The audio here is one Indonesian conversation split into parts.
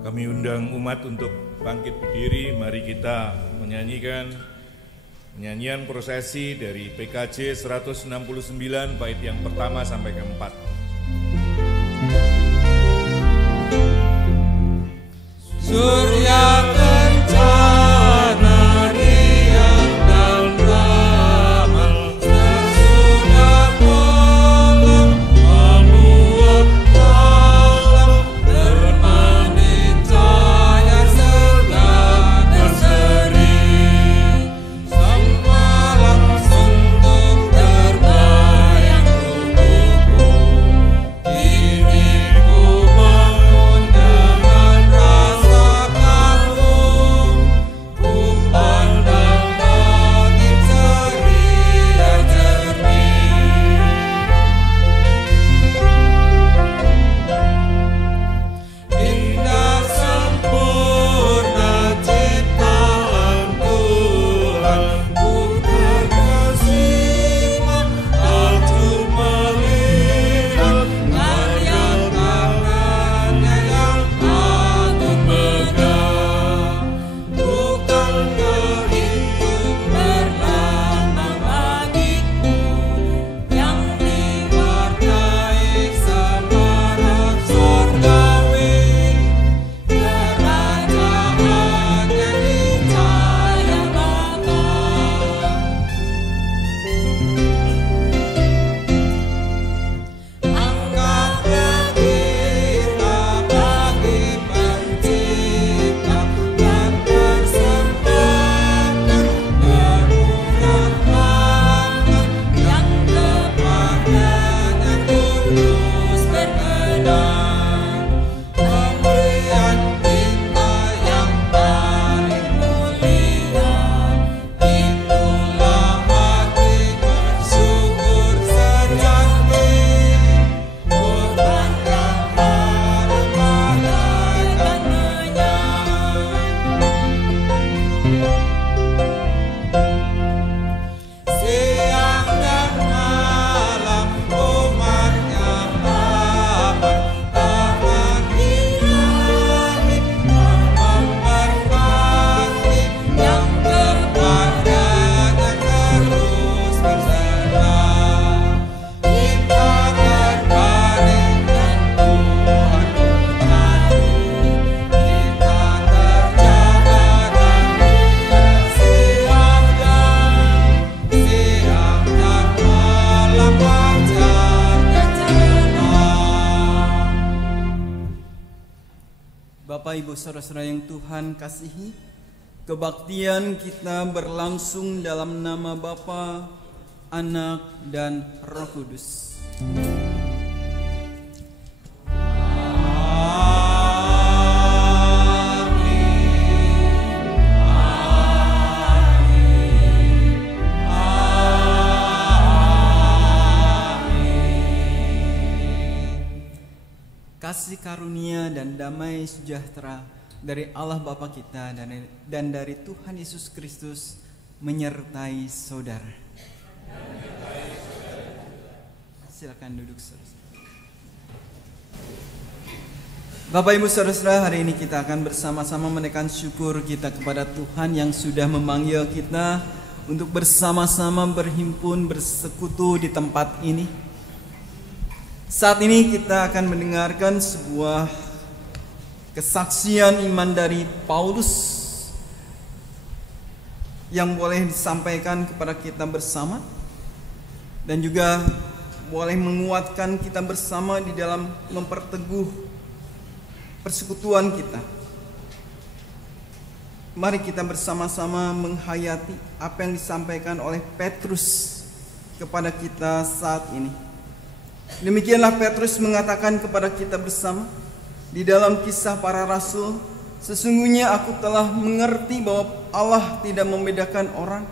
Kami undang umat untuk bangkit berdiri. Mari kita menyanyikan nyanyian prosesi dari PKJ 169 bait yang pertama sampai keempat. Surya kencana riang dan ramai, sesudah malam meluap malam, bermandi cahaya serta berseri. Semalam suntuk terbayang tubuhku, kini ku bangun dengan rasa kagum. Ku pandang langit ceria jernih. Indah sempurna ciptaan Tuhan, ku terkesima aku melihat karya tangannya yang agung megah. Bukan berhitung berlambang bagiku yang diwarnai semarak surgawi. Kerajaannya di cahaya mata. Anggaplah kita bagi pencipta dan persembahkan berurat tangan yang kepadanya tulus berkenan. Pemberian kita yang paling mulia, itulah hati bersyukur sejati. Korban yang harum bagaikan minyak. Siang dan malam umatnya aman, Taman ilahi memberkati yang kepadanya terus berserah. Kita terbaring dan Tuhan mengadu, kita terjaga dan Dia siapkan. Siang dan malam wajahnya cerah. Bapak Ibu Saudara-saudara yang Tuhan kasihi, kebaktian kita berlangsung dalam nama Bapa, Anak, dan Roh Kudus. Kasih karunia dan damai sejahtera dari Allah Bapa kita dan dari Tuhan Yesus Kristus menyertai saudara. Silakan duduk, saudara. Bapak Ibu Saudara-saudara, hari ini kita akan bersama-sama menaikkan syukur kita kepada Tuhan yang sudah memanggil kita untuk bersama-sama berhimpun bersekutu di tempat ini. Saat ini kita akan mendengarkan sebuah kesaksian iman dari Paulus yang boleh disampaikan kepada kita bersama dan juga boleh menguatkan kita bersama di dalam memperteguh persekutuan kita. Mari kita bersama-sama menghayati apa yang disampaikan oleh Petrus kepada kita saat ini. Demikianlah Petrus mengatakan kepada kita bersama di dalam Kisah Para Rasul, sesungguhnya aku telah mengerti bahwa Allah tidak membedakan orang.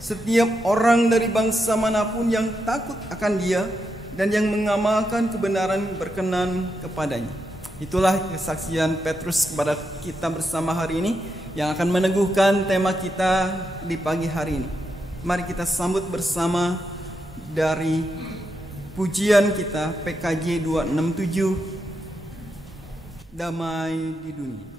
Setiap orang dari bangsa manapun yang takut akan Dia dan yang mengamalkan kebenaran berkenan kepadanya. Itulah kesaksian Petrus kepada kita bersama hari ini yang akan meneguhkan tema kita di pagi hari ini. Mari kita sambut bersama dari pujian kita PKJ 267 damai di dunia.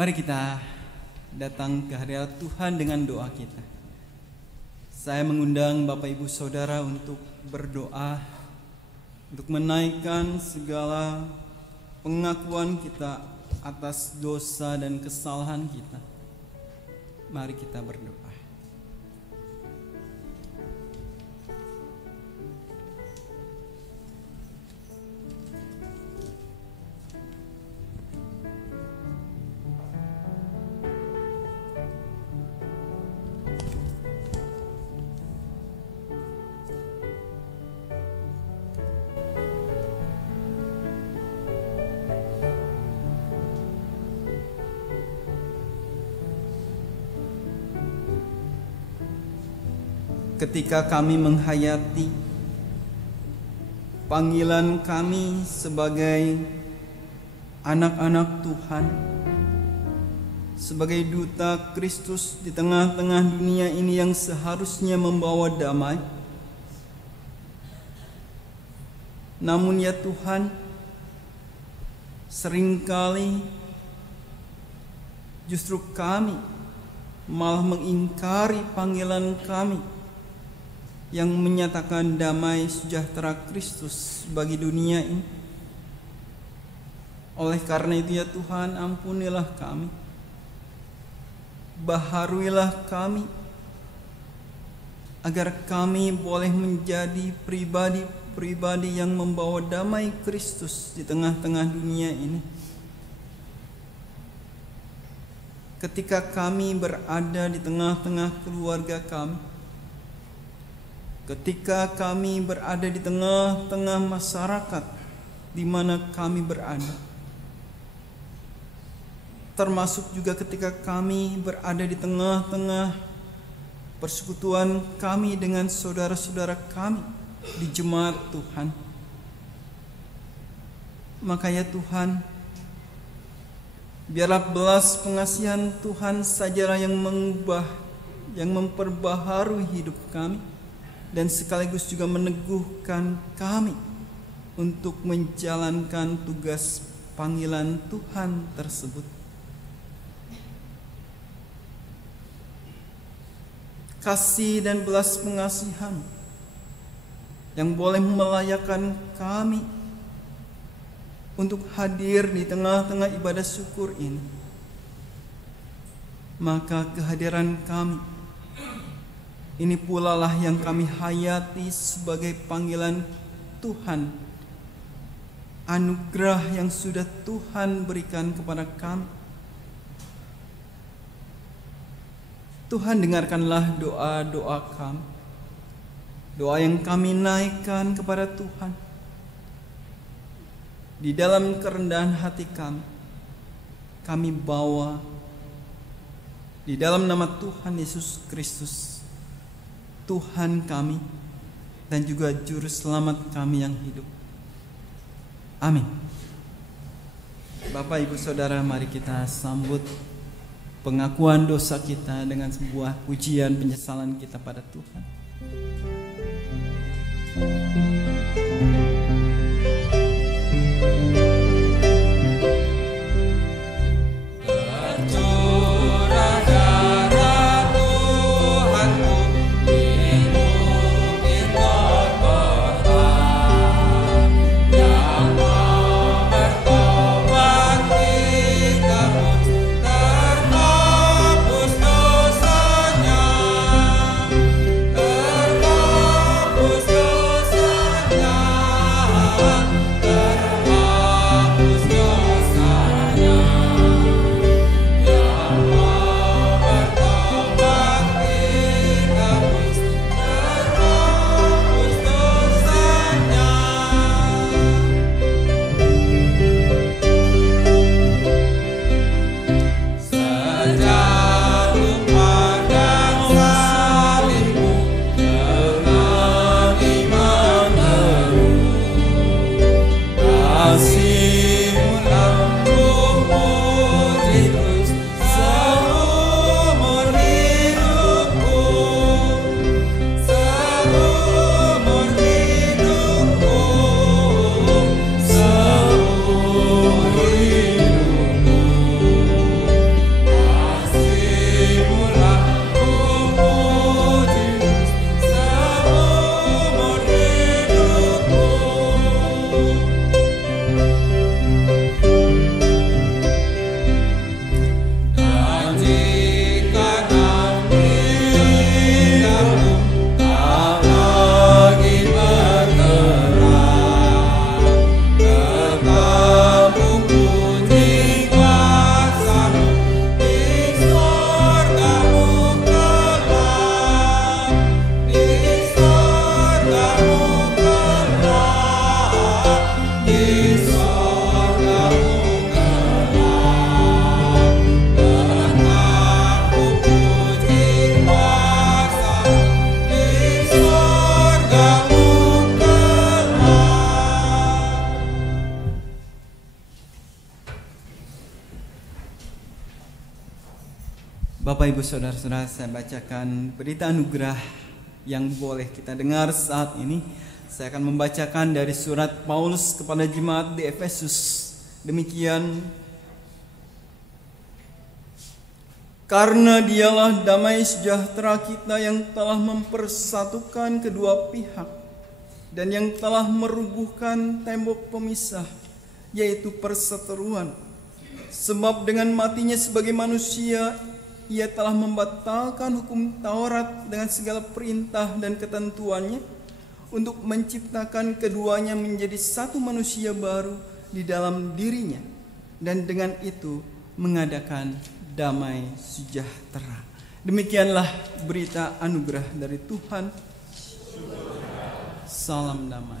Mari kita datang ke hadirat Tuhan dengan doa kita. Saya mengundang Bapak Ibu Saudara untuk berdoa, untuk menaikkan segala pengakuan kita atas dosa dan kesalahan kita. Mari kita berdoa. Ketika kami menghayati panggilan kami sebagai anak-anak Tuhan, sebagai duta Kristus di tengah-tengah dunia ini yang seharusnya membawa damai. Namun ya Tuhan, seringkali justru kami malah mengingkari panggilan kami yang menyatakan damai sejahtera Kristus bagi dunia ini. Oleh karena itu ya Tuhan, ampunilah kami, baharuilah kami, agar kami boleh menjadi pribadi-pribadi yang membawa damai Kristus di tengah-tengah dunia ini. Ketika kami berada di tengah-tengah keluarga kami, ketika kami berada di tengah-tengah masyarakat di mana kami berada, termasuk juga ketika kami berada di tengah-tengah persekutuan kami dengan saudara-saudara kami di jemaat Tuhan. Maka ya Tuhan, biarlah belas pengasihan Tuhan sajalah yang mengubah, yang memperbaharui hidup kami, dan sekaligus juga meneguhkan kami untuk menjalankan tugas panggilan Tuhan tersebut. kasih dan belas pengasihan yang boleh melayakkan kami untuk hadir di tengah-tengah ibadah syukur ini. Maka kehadiran kami ini pula lah yang kami hayati sebagai panggilan Tuhan, anugerah yang sudah Tuhan berikan kepada kami. Tuhan, dengarkanlah doa-doa kami, doa yang kami naikkan kepada Tuhan. Di dalam kerendahan hati kami bawa di dalam nama Tuhan Yesus Kristus, Tuhan kami dan juga Juru Selamat kami yang hidup. Amin. Bapak, Ibu, Saudara, mari kita sambut pengakuan dosa kita dengan sebuah pujian penyesalan kita pada Tuhan. Bapak, Ibu, Saudara-saudara, saya bacakan berita anugerah yang boleh kita dengar saat ini. Saya akan membacakan dari surat Paulus kepada jemaat di Efesus. Demikian, karena dialah damai sejahtera kita yang telah mempersatukan kedua pihak dan yang telah merubuhkan tembok pemisah, yaitu perseteruan. Sebab dengan matinya sebagai manusia, Ia telah membatalkan hukum Taurat dengan segala perintah dan ketentuannya untuk menciptakan keduanya menjadi satu manusia baru di dalam dirinya, dan dengan itu mengadakan damai sejahtera. Demikianlah berita anugerah dari Tuhan. Salam damai.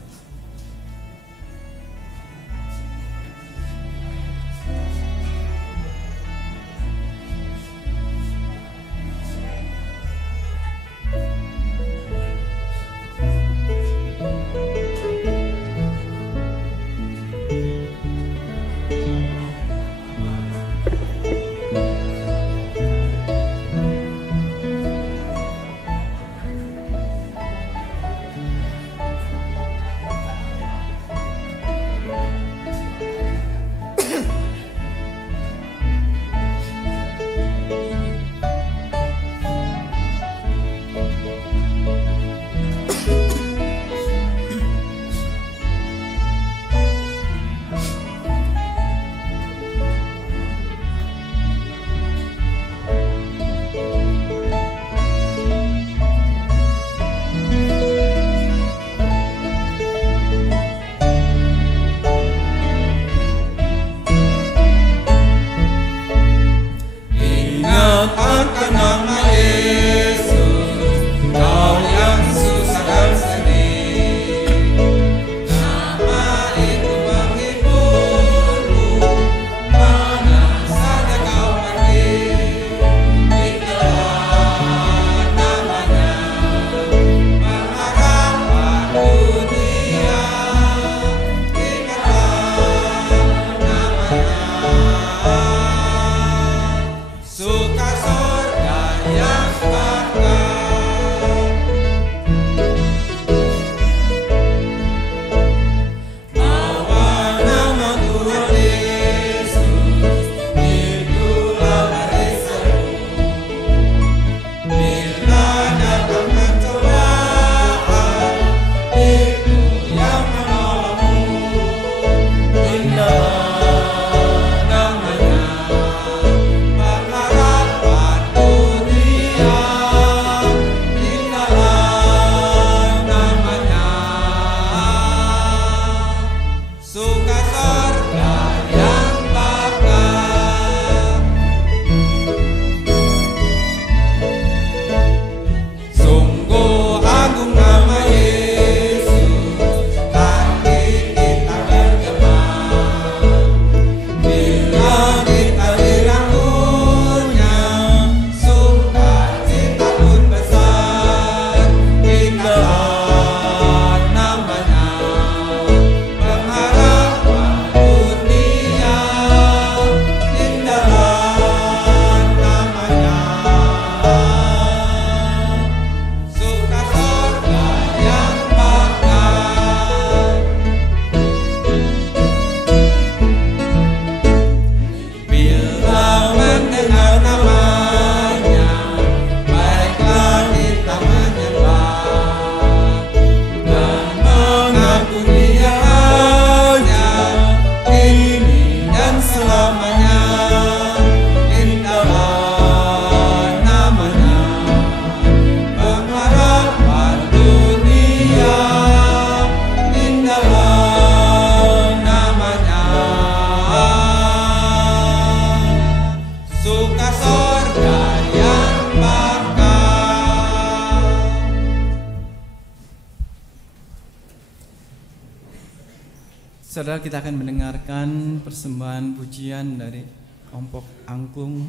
Saudara, kita akan mendengarkan persembahan pujian dari kelompok angklung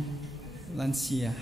lansia.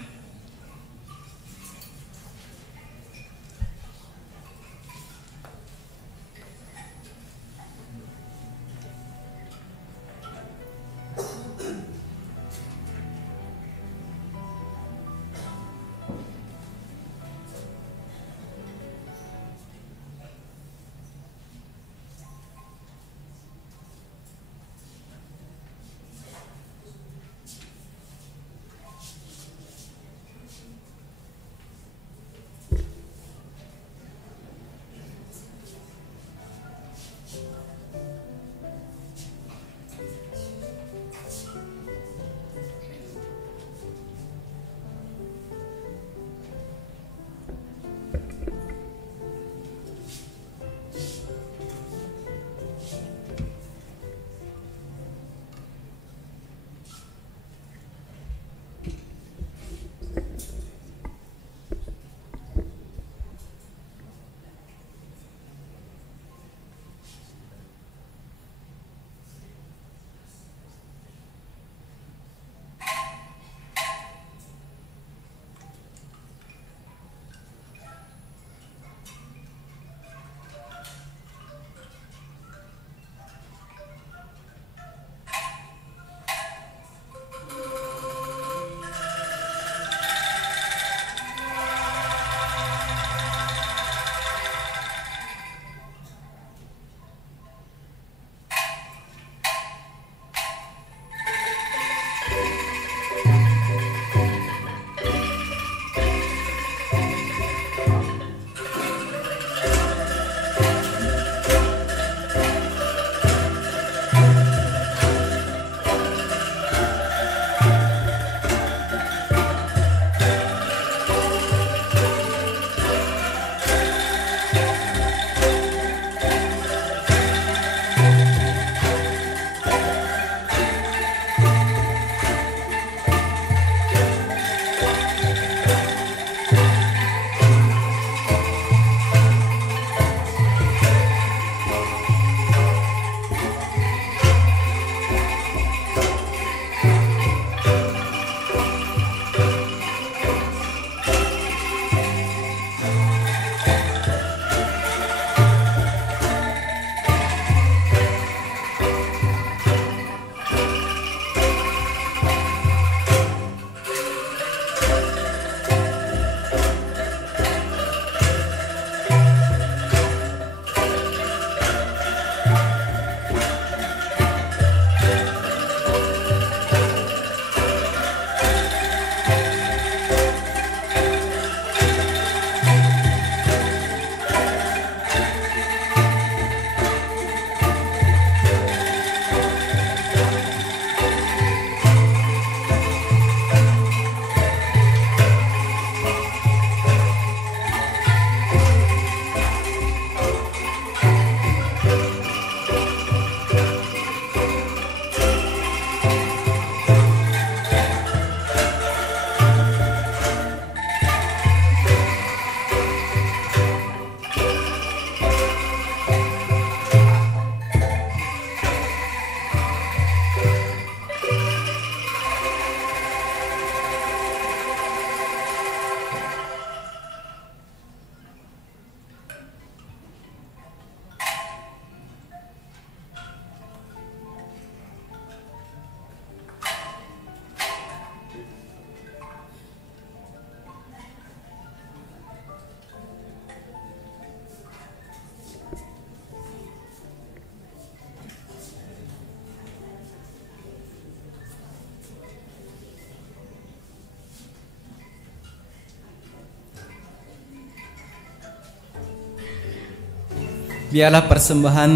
Biarlah persembahan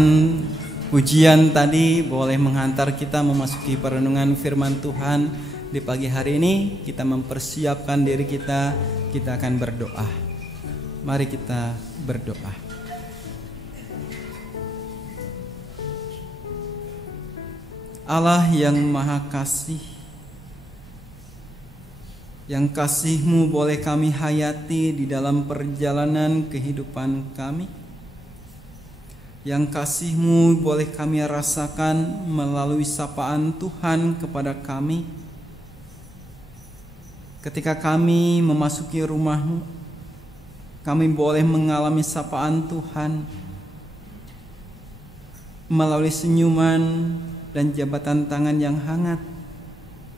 pujian tadi boleh menghantar kita memasuki perenungan firman Tuhan di pagi hari ini. Kita mempersiapkan diri kita akan berdoa. Mari kita berdoa. Allah yang Maha Kasih, yang kasih-Mu boleh kami hayati di dalam perjalanan kehidupan kami. yang kasih-Mu boleh kami rasakan melalui sapaan Tuhan kepada kami. Ketika kami memasuki rumah-Mu, kami boleh mengalami sapaan Tuhan melalui senyuman dan jabatan tangan yang hangat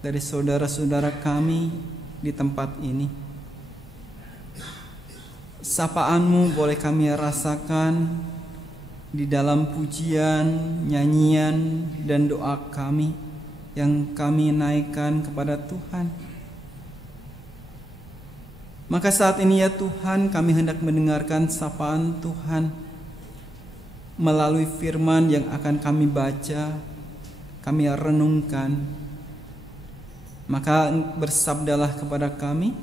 dari saudara-saudara kami di tempat ini. Sapaan-Mu boleh kami rasakan di dalam pujian, nyanyian, dan doa kami yang kami naikkan kepada Tuhan. Maka saat ini ya Tuhan, kami hendak mendengarkan sapaan Tuhan melalui firman yang akan kami baca, kami renungkan. Maka bersabdalah kepada kami,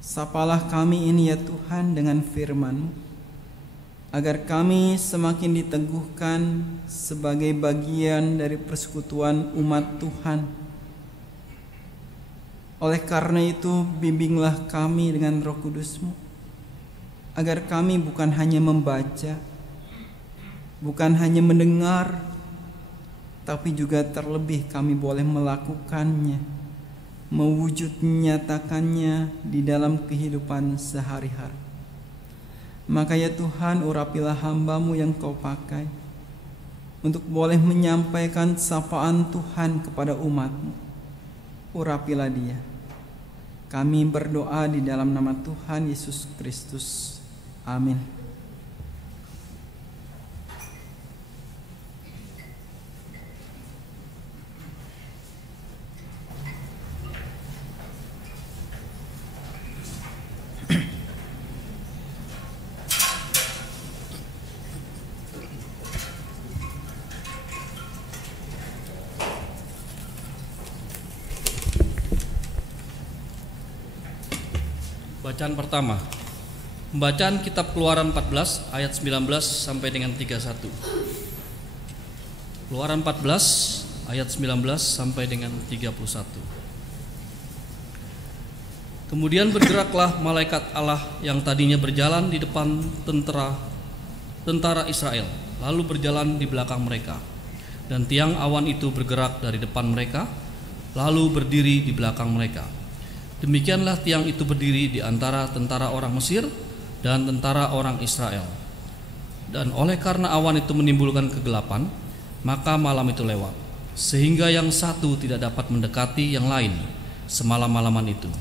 sapalah kami ini ya Tuhan dengan firman-Mu, agar kami semakin diteguhkan sebagai bagian dari persekutuan umat Tuhan. Oleh karena itu, bimbinglah kami dengan Roh Kudus-Mu, agar kami bukan hanya membaca, bukan hanya mendengar, tapi juga terlebih kami boleh melakukannya, mewujud menyatakannya di dalam kehidupan sehari-hari. Maka ya Tuhan, urapilah hamba-Mu yang Kau pakai untuk boleh menyampaikan sapaan Tuhan kepada umat-Mu. Urapilah dia. Kami berdoa di dalam nama Tuhan Yesus Kristus. Amin. Bacaan pertama, pembacaan kitab Keluaran 14 ayat 19 sampai dengan 31. Keluaran 14 ayat 19 sampai dengan 31. Kemudian bergeraklah malaikat Allah yang tadinya berjalan di depan tentara Israel, lalu berjalan di belakang mereka. Dan tiang awan itu bergerak dari depan mereka, lalu berdiri di belakang mereka. Demikianlah tiang itu berdiri di antara tentara orang Mesir dan tentara orang Israel. Dan oleh karena awan itu menimbulkan kegelapan, maka malam itu lewat, sehingga yang satu tidak dapat mendekati yang lain semalam-malaman itu.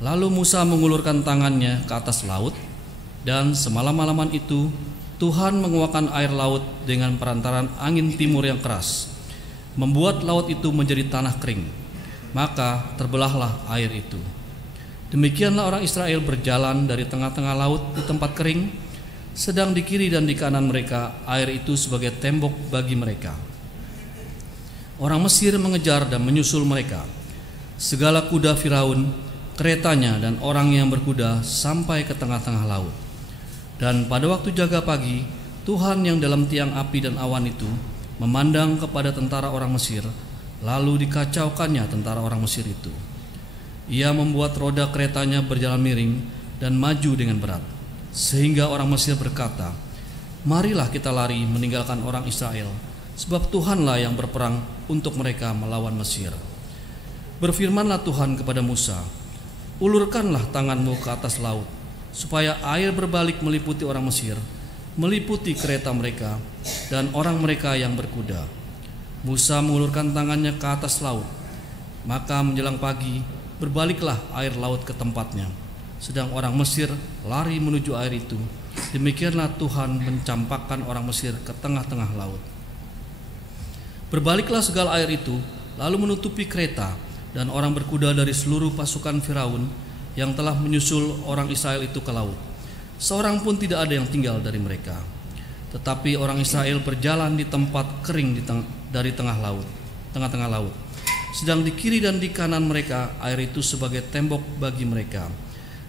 Lalu Musa mengulurkan tangannya ke atas laut, dan semalam-malaman itu Tuhan menguakkan air laut dengan perantaran angin timur yang keras, membuat laut itu menjadi tanah kering. Maka terbelahlah air itu. Demikianlah orang Israel berjalan dari tengah-tengah laut di tempat kering, sedang di kiri dan di kanan mereka air itu sebagai tembok bagi mereka. Orang Mesir mengejar dan menyusul mereka. Segala kuda Firaun, keretanya dan orang yang berkuda sampai ke tengah-tengah laut. Dan pada waktu jaga pagi, Tuhan yang dalam tiang api dan awan itu memandang kepada tentara orang Mesir, lalu dikacaukannya tentara orang Mesir itu. Ia membuat roda keretanya berjalan miring dan maju dengan berat, sehingga orang Mesir berkata, marilah kita lari meninggalkan orang Israel, sebab Tuhanlah yang berperang untuk mereka melawan Mesir. Berfirmanlah Tuhan kepada Musa, ulurkanlah tanganmu ke atas laut, supaya air berbalik meliputi orang Mesir, meliputi kereta mereka dan orang mereka yang berkuda. Musa mengulurkan tangannya ke atas laut, maka menjelang pagi berbaliklah air laut ke tempatnya, sedang orang Mesir lari menuju air itu. Demikianlah Tuhan mencampakkan orang Mesir ke tengah-tengah laut. Berbaliklah segala air itu, lalu menutupi kereta dan orang berkuda dari seluruh pasukan Firaun yang telah menyusul orang Israel itu ke laut. Seorang pun tidak ada yang tinggal dari mereka. Tetapi orang Israel berjalan di tempat kering dari tengah-tengah laut. Sedang di kiri dan di kanan mereka air itu sebagai tembok bagi mereka.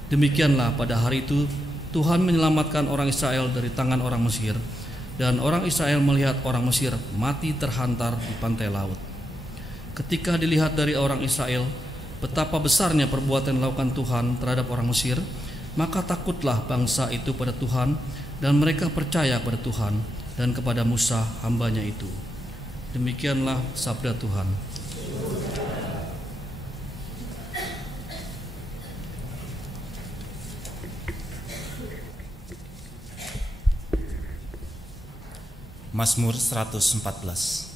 Demikianlah pada hari itu Tuhan menyelamatkan orang Israel dari tangan orang Mesir, dan orang Israel melihat orang Mesir mati terhantar di pantai laut. Ketika dilihat dari orang Israel betapa besarnya perbuatan dilakukan Tuhan terhadap orang Mesir, maka takutlah bangsa itu pada Tuhan, dan mereka percaya pada Tuhan dan kepada Musa hambanya itu. Demikianlah sabda Tuhan. Mazmur 114.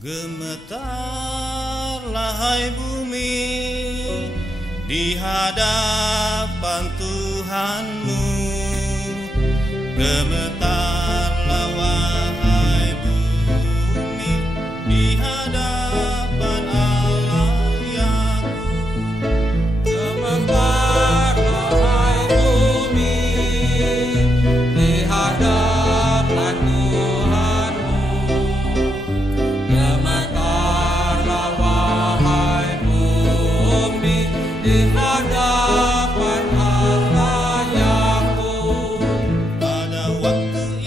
Gemetarlah hai bumi di hadapan Tuhanmu, gemetarlah wahai bumi di hadapan Allah yang Gemetarlah hai bumi di hadapan Tuhanmu, gemetarlah wahai bumi di hadapan Allah yang pada waktu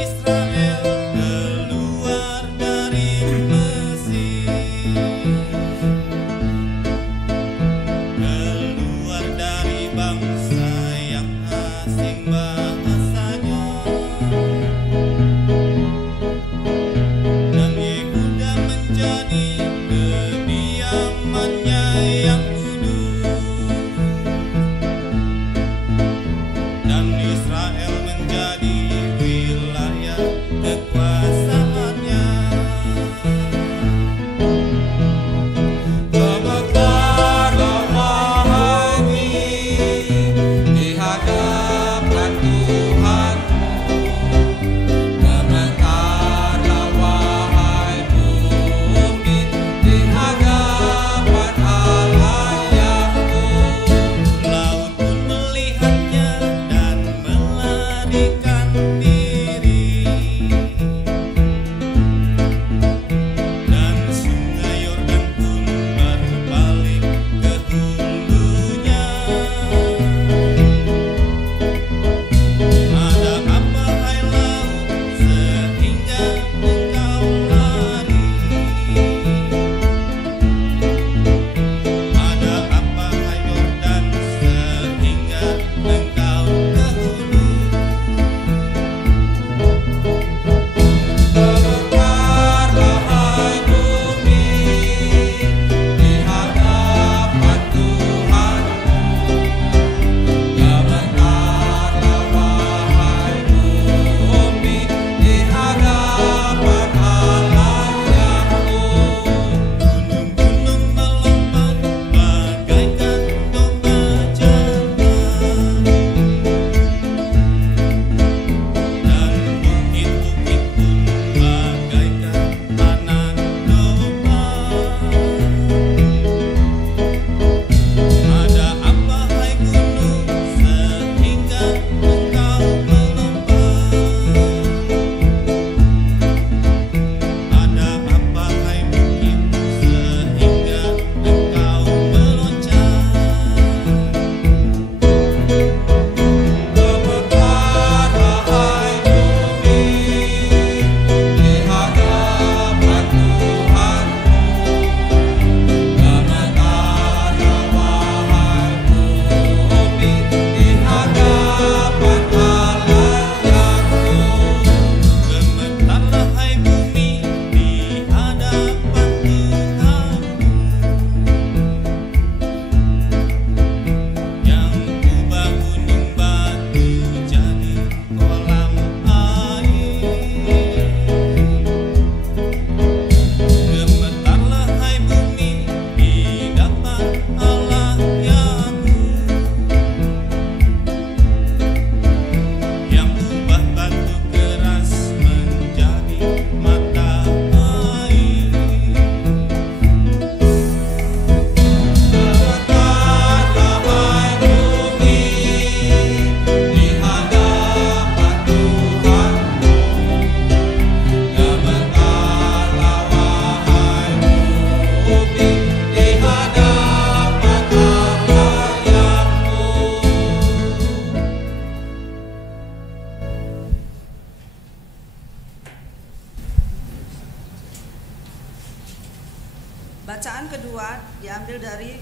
Bacaan kedua diambil dari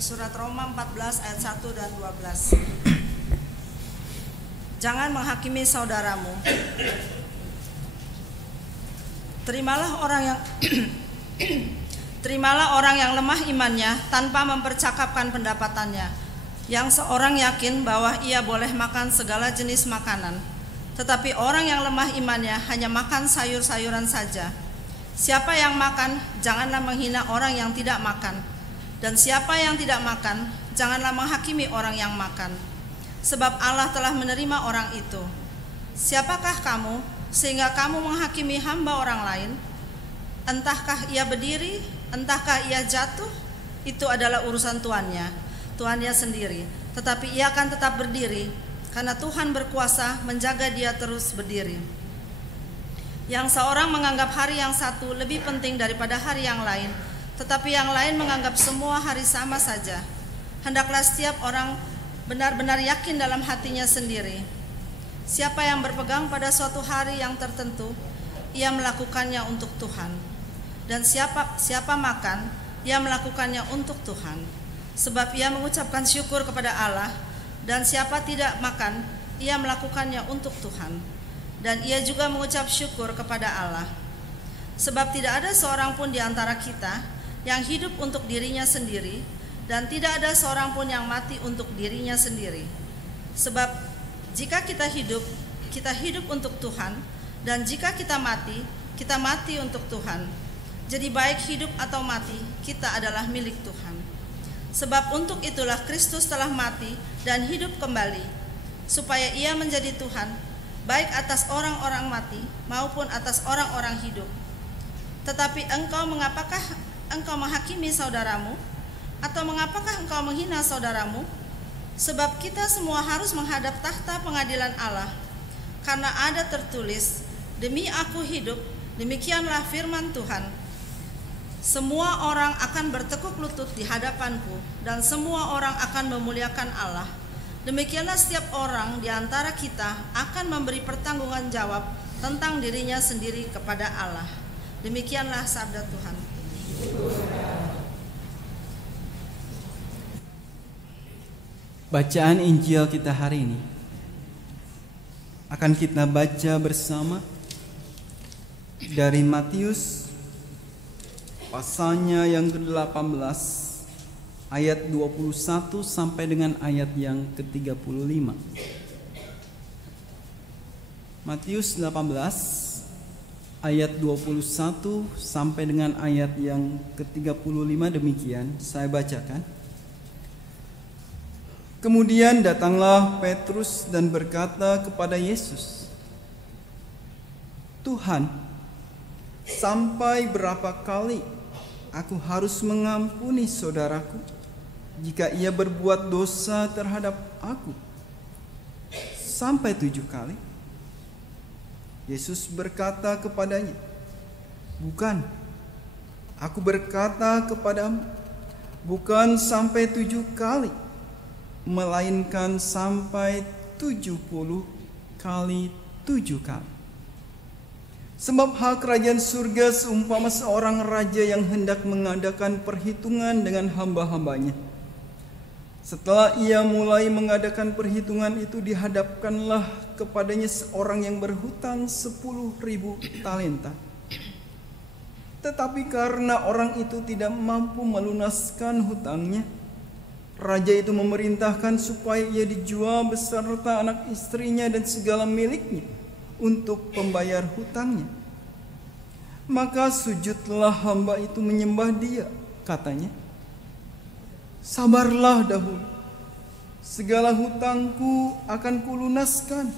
surat Roma 14 ayat 1 dan 12. Jangan menghakimi saudaramu. Terimalah orang yang lemah imannya tanpa mempercakapkan pendapatannya, yang seorang yakin bahwa ia boleh makan segala jenis makanan, tetapi orang yang lemah imannya hanya makan sayur-sayuran saja. Siapa yang makan, janganlah menghina orang yang tidak makan, dan siapa yang tidak makan, janganlah menghakimi orang yang makan, sebab Allah telah menerima orang itu. Siapakah kamu sehingga kamu menghakimi hamba orang lain? Entahkah ia berdiri, entahkah ia jatuh, itu adalah urusan tuannya sendiri. Tetapi ia akan tetap berdiri, karena Tuhan berkuasa menjaga dia terus berdiri. Yang seorang menganggap hari yang satu lebih penting daripada hari yang lain, tetapi yang lain menganggap semua hari sama saja. Hendaklah setiap orang benar-benar yakin dalam hatinya sendiri. Siapa yang berpegang pada suatu hari yang tertentu, ia melakukannya untuk Tuhan. Dan siapa makan, ia melakukannya untuk Tuhan, sebab ia mengucapkan syukur kepada Allah. Dan siapa tidak makan, ia melakukannya untuk Tuhan, dan ia juga mengucap syukur kepada Allah. Sebab tidak ada seorang pun di antara kita yang hidup untuk dirinya sendiri, dan tidak ada seorang pun yang mati untuk dirinya sendiri. Sebab jika kita hidup untuk Tuhan, dan jika kita mati untuk Tuhan. Jadi baik hidup atau mati, kita adalah milik Tuhan. Sebab untuk itulah Kristus telah mati dan hidup kembali, supaya ia menjadi Tuhan, baik atas orang-orang mati maupun atas orang-orang hidup. Tetapi mengapakah engkau menghakimi saudaramu? Atau mengapakah engkau menghina saudaramu? Sebab kita semua harus menghadap tahta pengadilan Allah. Karena ada tertulis, demi aku hidup, demikianlah firman Tuhan. Semua orang akan bertekuk lutut di hadapanku, dan semua orang akan memuliakan Allah. Demikianlah setiap orang di antara kita akan memberi pertanggungan jawab tentang dirinya sendiri kepada Allah. Demikianlah sabda Tuhan. Bacaan Injil kita hari ini akan kita baca bersama dari Matius pasalnya yang ke-18 ayat 21 sampai dengan ayat yang ke-35. Matius 18 ayat 21 sampai dengan ayat yang ke-35 demikian saya bacakan. Kemudian datanglah Petrus dan berkata kepada Yesus, "Tuhan, sampai berapa kali aku harus mengampuni saudaraku jika ia berbuat dosa terhadap aku? Sampai 7 kali?" Yesus berkata kepadanya, "Bukan, aku berkata kepadamu, bukan sampai 7 kali, melainkan sampai 70 kali 7 kali. Sebab hak kerajaan surga seumpama seorang raja yang hendak mengadakan perhitungan dengan hamba-hambanya. Setelah ia mulai mengadakan perhitungan itu, dihadapkanlah kepadanya seorang yang berhutang 10.000 talenta. Tetapi karena orang itu tidak mampu melunaskan hutangnya, raja itu memerintahkan supaya ia dijual beserta anak istrinya dan segala miliknya untuk pembayar hutangnya. Maka sujudlah hamba itu menyembah dia, katanya, 'Sabarlah dahulu, segala hutangku akan kulunaskan.'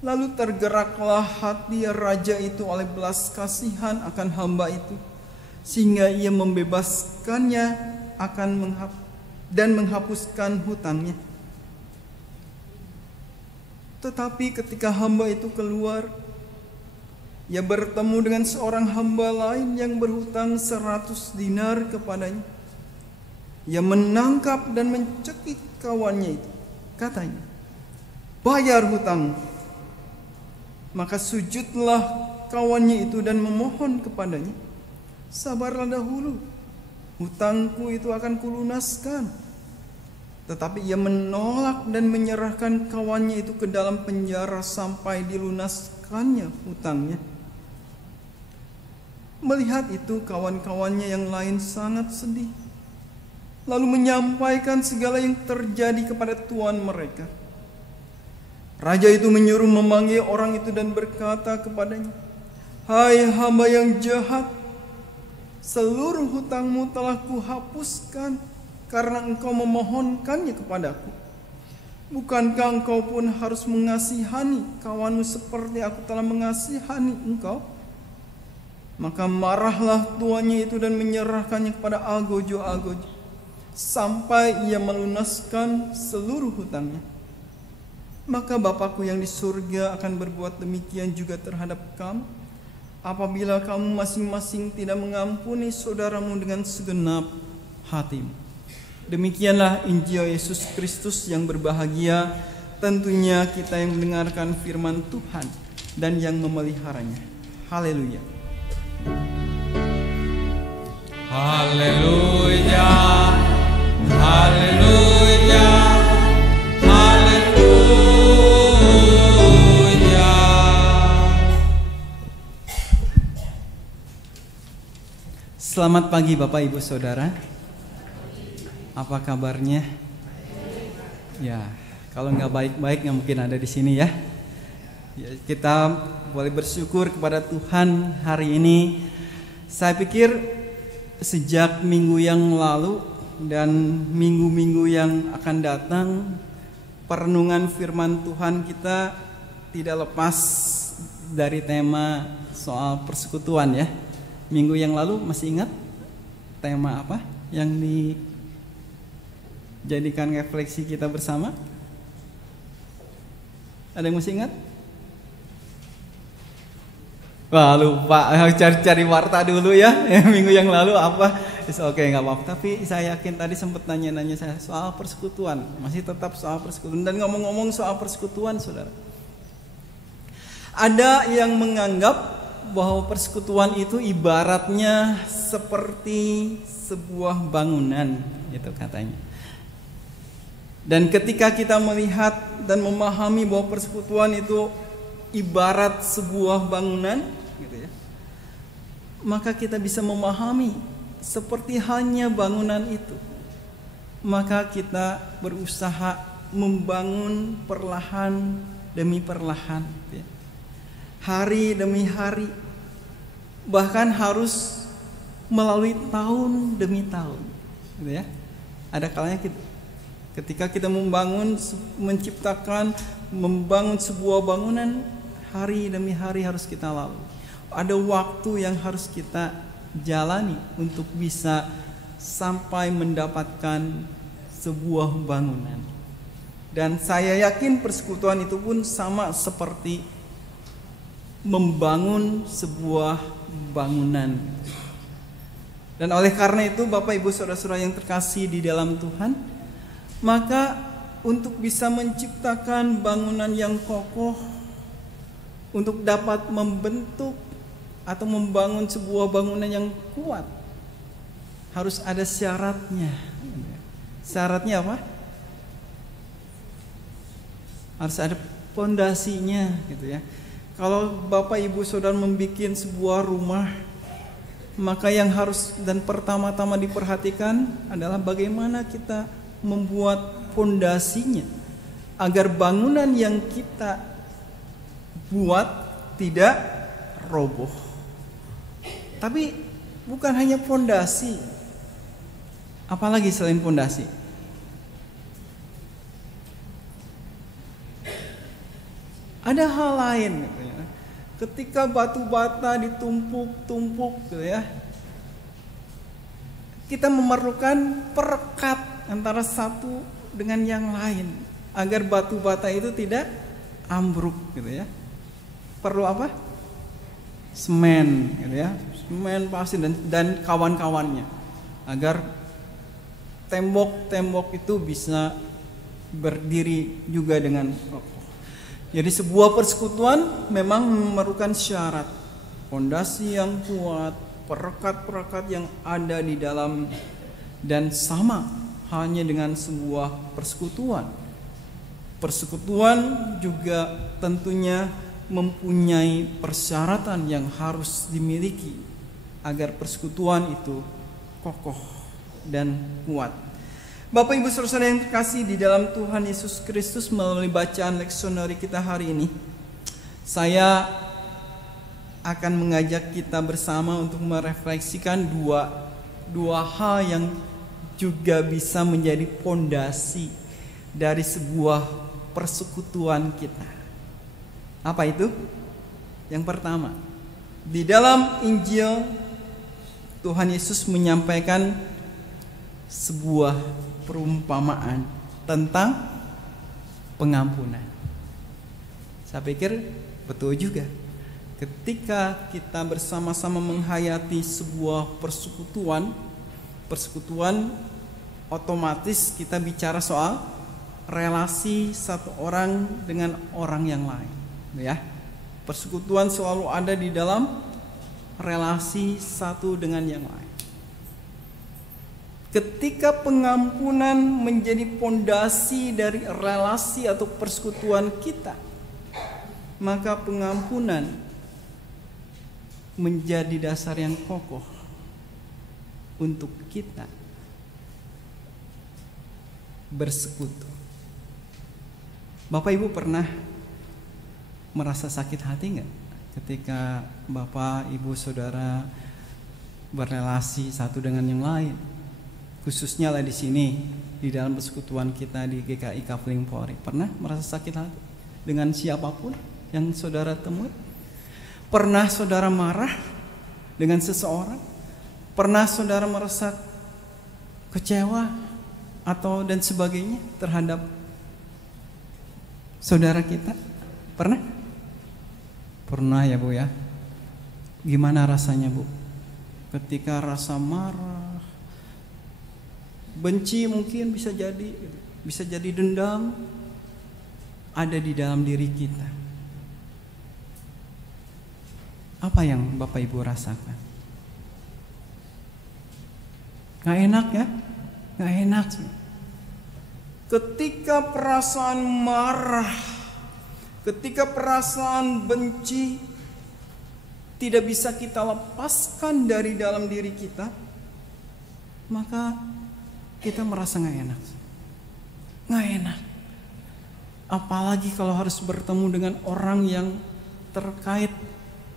Lalu tergeraklah hati raja itu oleh belas kasihan akan hamba itu, sehingga ia membebaskannya dan menghapuskan hutangnya. Tetapi ketika hamba itu keluar, ia bertemu dengan seorang hamba lain yang berhutang 100 dinar kepadanya. Ia menangkap dan mencekik kawannya itu, katanya, 'Bayar hutang.' Maka sujudlah kawannya itu dan memohon kepadanya, sabarlah dahulu, hutangku itu akan kulunaskan. Tetapi ia menolak dan menyerahkan kawannya itu ke dalam penjara sampai dilunaskannya hutangnya. Melihat itu, kawan-kawannya yang lain sangat sedih, lalu menyampaikan segala yang terjadi kepada tuan mereka. Raja itu menyuruh memanggil orang itu dan berkata kepadanya, "Hai hamba yang jahat, seluruh hutangmu telah kuhapuskan karena engkau memohonkannya kepadaku. Bukankah engkau pun harus mengasihani kawanmu seperti aku telah mengasihani engkau?" Maka marahlah tuannya itu dan menyerahkannya kepada algojo-algojo sampai ia melunaskan seluruh hutangnya. Maka Bapakku yang di surga akan berbuat demikian juga terhadap kamu, apabila kamu masing-masing tidak mengampuni saudaramu dengan segenap hatimu. Demikianlah Injil Yesus Kristus yang berbahagia tentunya kita yang mendengarkan firman Tuhan dan yang memeliharanya. Haleluya. Haleluya, haleluya, haleluya. Selamat pagi Bapak Ibu Saudara. Apa kabarnya? Ya, kalau nggak baik-baik nggak mungkin ada di sini ya. Kita boleh bersyukur kepada Tuhan hari ini. Saya pikir sejak minggu yang lalu dan minggu-minggu yang akan datang, perenungan firman Tuhan kita tidak lepas dari tema soal persekutuan ya. Minggu yang lalu masih ingat tema apa yang dijadikan refleksi kita bersama? Ada yang masih ingat? Wah lupa, cari warta dulu ya. Minggu yang lalu apa? Oke, nggak apa-apa. Tapi saya yakin tadi sempat nanya-nanya saya soal persekutuan. Masih tetap soal persekutuan. Dan ngomong-ngomong soal persekutuan, saudara, ada yang menganggap bahwa persekutuan itu ibaratnya seperti sebuah bangunan, gitu katanya. Dan ketika kita melihat dan memahami bahwa persekutuan itu ibarat sebuah bangunan, gitu ya, maka kita bisa memahami seperti halnya bangunan itu. Maka kita berusaha membangun perlahan demi perlahan, gitu ya. Hari demi hari, bahkan harus melalui tahun demi tahun, gitu ya. Ada kalanya ketika kita membangun sebuah bangunan, hari demi hari harus kita lalui. Ada waktu yang harus kita jalani untuk bisa sampai mendapatkan sebuah bangunan. Dan saya yakin persekutuan itu pun sama seperti membangun sebuah bangunan. Dan oleh karena itu Bapak Ibu Saudara-saudara yang terkasih di dalam Tuhan, maka untuk bisa menciptakan bangunan yang kokoh, untuk dapat membentuk atau membangun sebuah bangunan yang kuat, harus ada syaratnya. Syaratnya apa? Harus ada pondasinya, gitu ya. Kalau Bapak Ibu Saudara membuat sebuah rumah, maka yang harus dan pertama-tama diperhatikan adalah bagaimana kita membuat pondasinya agar bangunan yang kita buat tidak roboh. Tapi bukan hanya pondasi, apalagi selain pondasi. Ada hal lain, gitu ya. Ketika batu bata ditumpuk-tumpuk, gitu ya, kita memerlukan perekat antara satu dengan yang lain agar batu bata itu tidak ambruk, gitu ya. Perlu apa? Semen, gitu ya, semen pasir dan kawan-kawannya, agar tembok-tembok itu bisa berdiri juga dengan kokoh. Jadi sebuah persekutuan memang memerlukan syarat, pondasi yang kuat, perekat-perekat yang ada di dalam, dan sama hanya dengan sebuah persekutuan. Persekutuan juga tentunya mempunyai persyaratan yang harus dimiliki agar persekutuan itu kokoh dan kuat. Bapak Ibu Saudara yang terkasih di dalam Tuhan Yesus Kristus, melalui bacaan leksionari kita hari ini, saya akan mengajak kita bersama untuk merefleksikan dua hal yang juga bisa menjadi pondasi dari sebuah persekutuan kita. Apa itu? Yang pertama, di dalam Injil Tuhan Yesus menyampaikan sebuah perumpamaan tentang pengampunan. Saya pikir betul juga. Ketika kita bersama-sama menghayati sebuah persekutuan otomatis kita bicara soal relasi satu orang dengan orang yang lain, ya. Persekutuan selalu ada di dalam relasi satu dengan yang lain. Ketika pengampunan menjadi pondasi dari relasi atau persekutuan kita, maka pengampunan menjadi dasar yang kokoh untuk kita bersekutu. Bapak Ibu pernah merasa sakit hati nggak ketika Bapak Ibu Saudara berrelasi satu dengan yang lain? Khususnya lah di sini, di dalam persekutuan kita di GKI Kafling Polri. Pernah merasa sakit hati dengan siapapun yang saudara temui? Pernah saudara marah dengan seseorang? Pernah saudara merasa kecewa atau dan sebagainya terhadap saudara kita? Pernah? Pernah ya Bu ya? Gimana rasanya Bu? Ketika rasa marah, benci mungkin bisa jadi dendam ada di dalam diri kita. Apa yang Bapak Ibu rasakan? Gak enak ya? Gak enak. Ketika perasaan marah, ketika perasaan benci tidak bisa kita lepaskan dari dalam diri kita, maka kita merasa gak enak. Gak enak. Apalagi kalau harus bertemu dengan orang yang terkait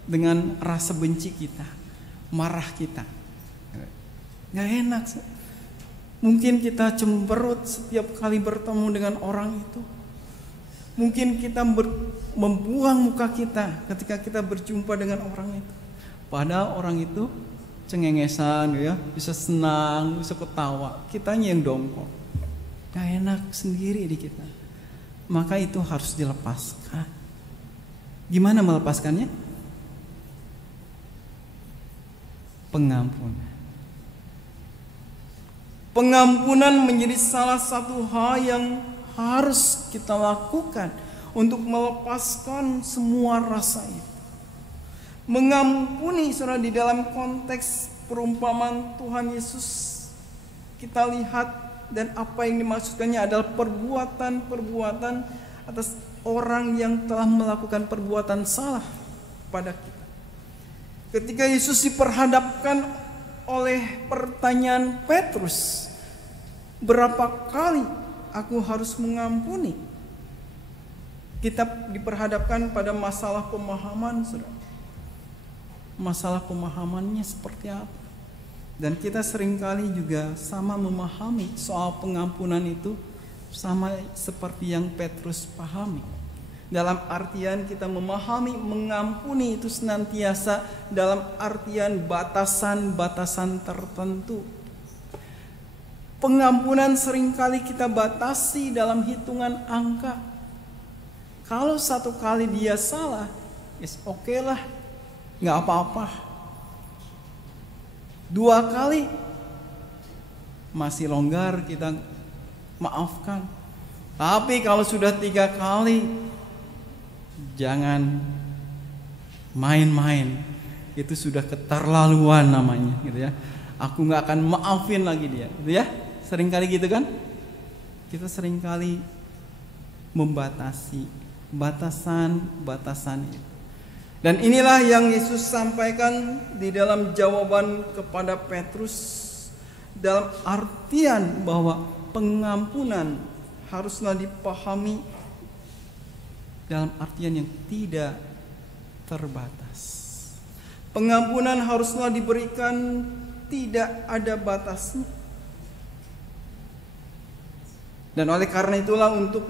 dengan rasa benci kita, marah kita. Gak enak. Mungkin kita cemberut setiap kali bertemu dengan orang itu. Mungkin kita membuang muka kita ketika kita berjumpa dengan orang itu. Padahal orang itu cengengesan ya, bisa senang, bisa ketawa. Kitanya yang dongkol. Gak enak sendiri di kita. Maka itu harus dilepaskan. Gimana melepaskannya? Pengampunan. Pengampunan menjadi salah satu hal yang harus kita lakukan untuk melepaskan semua rasa itu. Mengampuni, saudara, di dalam konteks perumpamaan Tuhan Yesus kita lihat, dan apa yang dimaksudkannya adalah perbuatan-perbuatan atas orang yang telah melakukan perbuatan salah pada kita. Ketika Yesus diperhadapkan oleh pertanyaan Petrus, berapa kali aku harus mengampuni? Kita diperhadapkan pada masalah pemahaman, saudara. Masalah pemahamannya seperti apa? Dan kita seringkali juga sama memahami soal pengampunan itu sama seperti yang Petrus pahami. Dalam artian kita memahami mengampuni itu senantiasa dalam artian batasan-batasan tertentu. Pengampunan seringkali kita batasi dalam hitungan angka. Kalau satu kali dia salah, oke lah, gak apa-apa. 2 kali masih longgar, kita maafkan. Tapi kalau sudah 3 kali, jangan main-main. itu sudah keterlaluan namanya gitu ya. Aku nggak akan maafin lagi dia gitu ya. Seringkali gitu kan, kita seringkali membatasi batasan itu. Dan inilah yang Yesus sampaikan di dalam jawaban kepada Petrus, dalam artian bahwa pengampunan haruslah dipahami dalam artian yang tidak terbatas. Pengampunan haruslah diberikan tidak ada batasnya. Dan oleh karena itulah untuk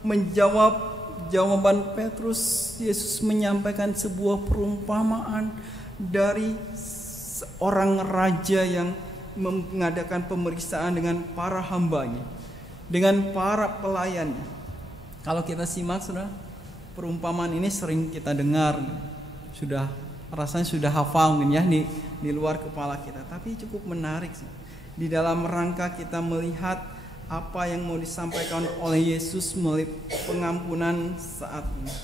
menjawab jawaban Petrus, Yesus menyampaikan sebuah perumpamaan dari seorang raja yang mengadakan pemeriksaan dengan para hambanya, dengan para pelayannya. Kalau kita simak sudah, perumpamaan ini sering kita dengar, rasanya sudah hafal ya di luar kepala kita, tapi cukup menarik sih. Di dalam rangka kita melihat apa yang mau disampaikan oleh Yesus melalui pengampunan saat ini.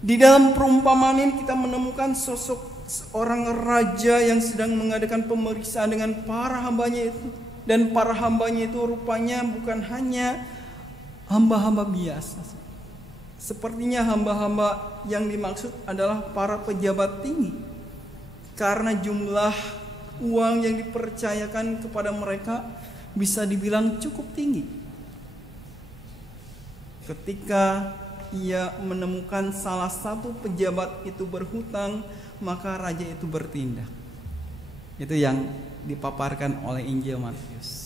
Di dalam perumpamaan ini kita menemukan sosok seorang raja yang sedang mengadakan pemeriksaan dengan para hambanya itu. Dan para hambanya itu rupanya bukan hanya hamba-hamba biasa. Sepertinya hamba-hamba yang dimaksud adalah para pejabat tinggi, karena jumlah uang yang dipercayakan kepada mereka bisa dibilang cukup tinggi. Ketika ia menemukan salah satu pejabat itu berhutang, maka raja itu bertindak. Itu yang dipaparkan oleh Injil Matius.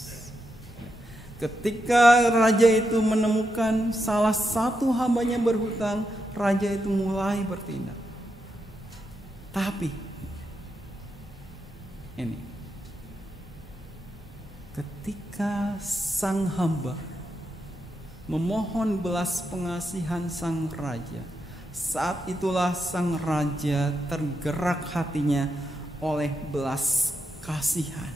Ketika raja itu menemukan salah satu hambanya berhutang, raja itu mulai bertindak. Tapi ini, ketika sang hamba memohon belas pengasihan sang raja, saat itulah sang raja tergerak hatinya oleh belas kasihan.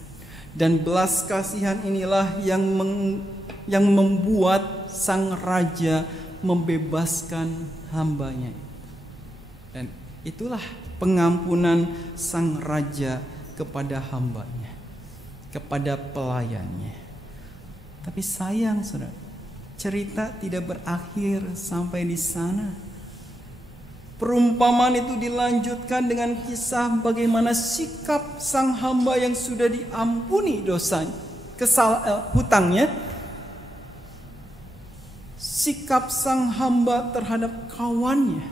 Dan belas kasihan inilah yang membuat sang raja membebaskan hambanya. Dan itulah pengampunan sang raja kepada hambanya, kepada pelayannya. Tapi sayang saudara, cerita tidak berakhir sampai di sana. Perumpamaan itu dilanjutkan dengan kisah bagaimana sikap sang hamba yang sudah diampuni dosanya, hutangnya. Sikap sang hamba terhadap kawannya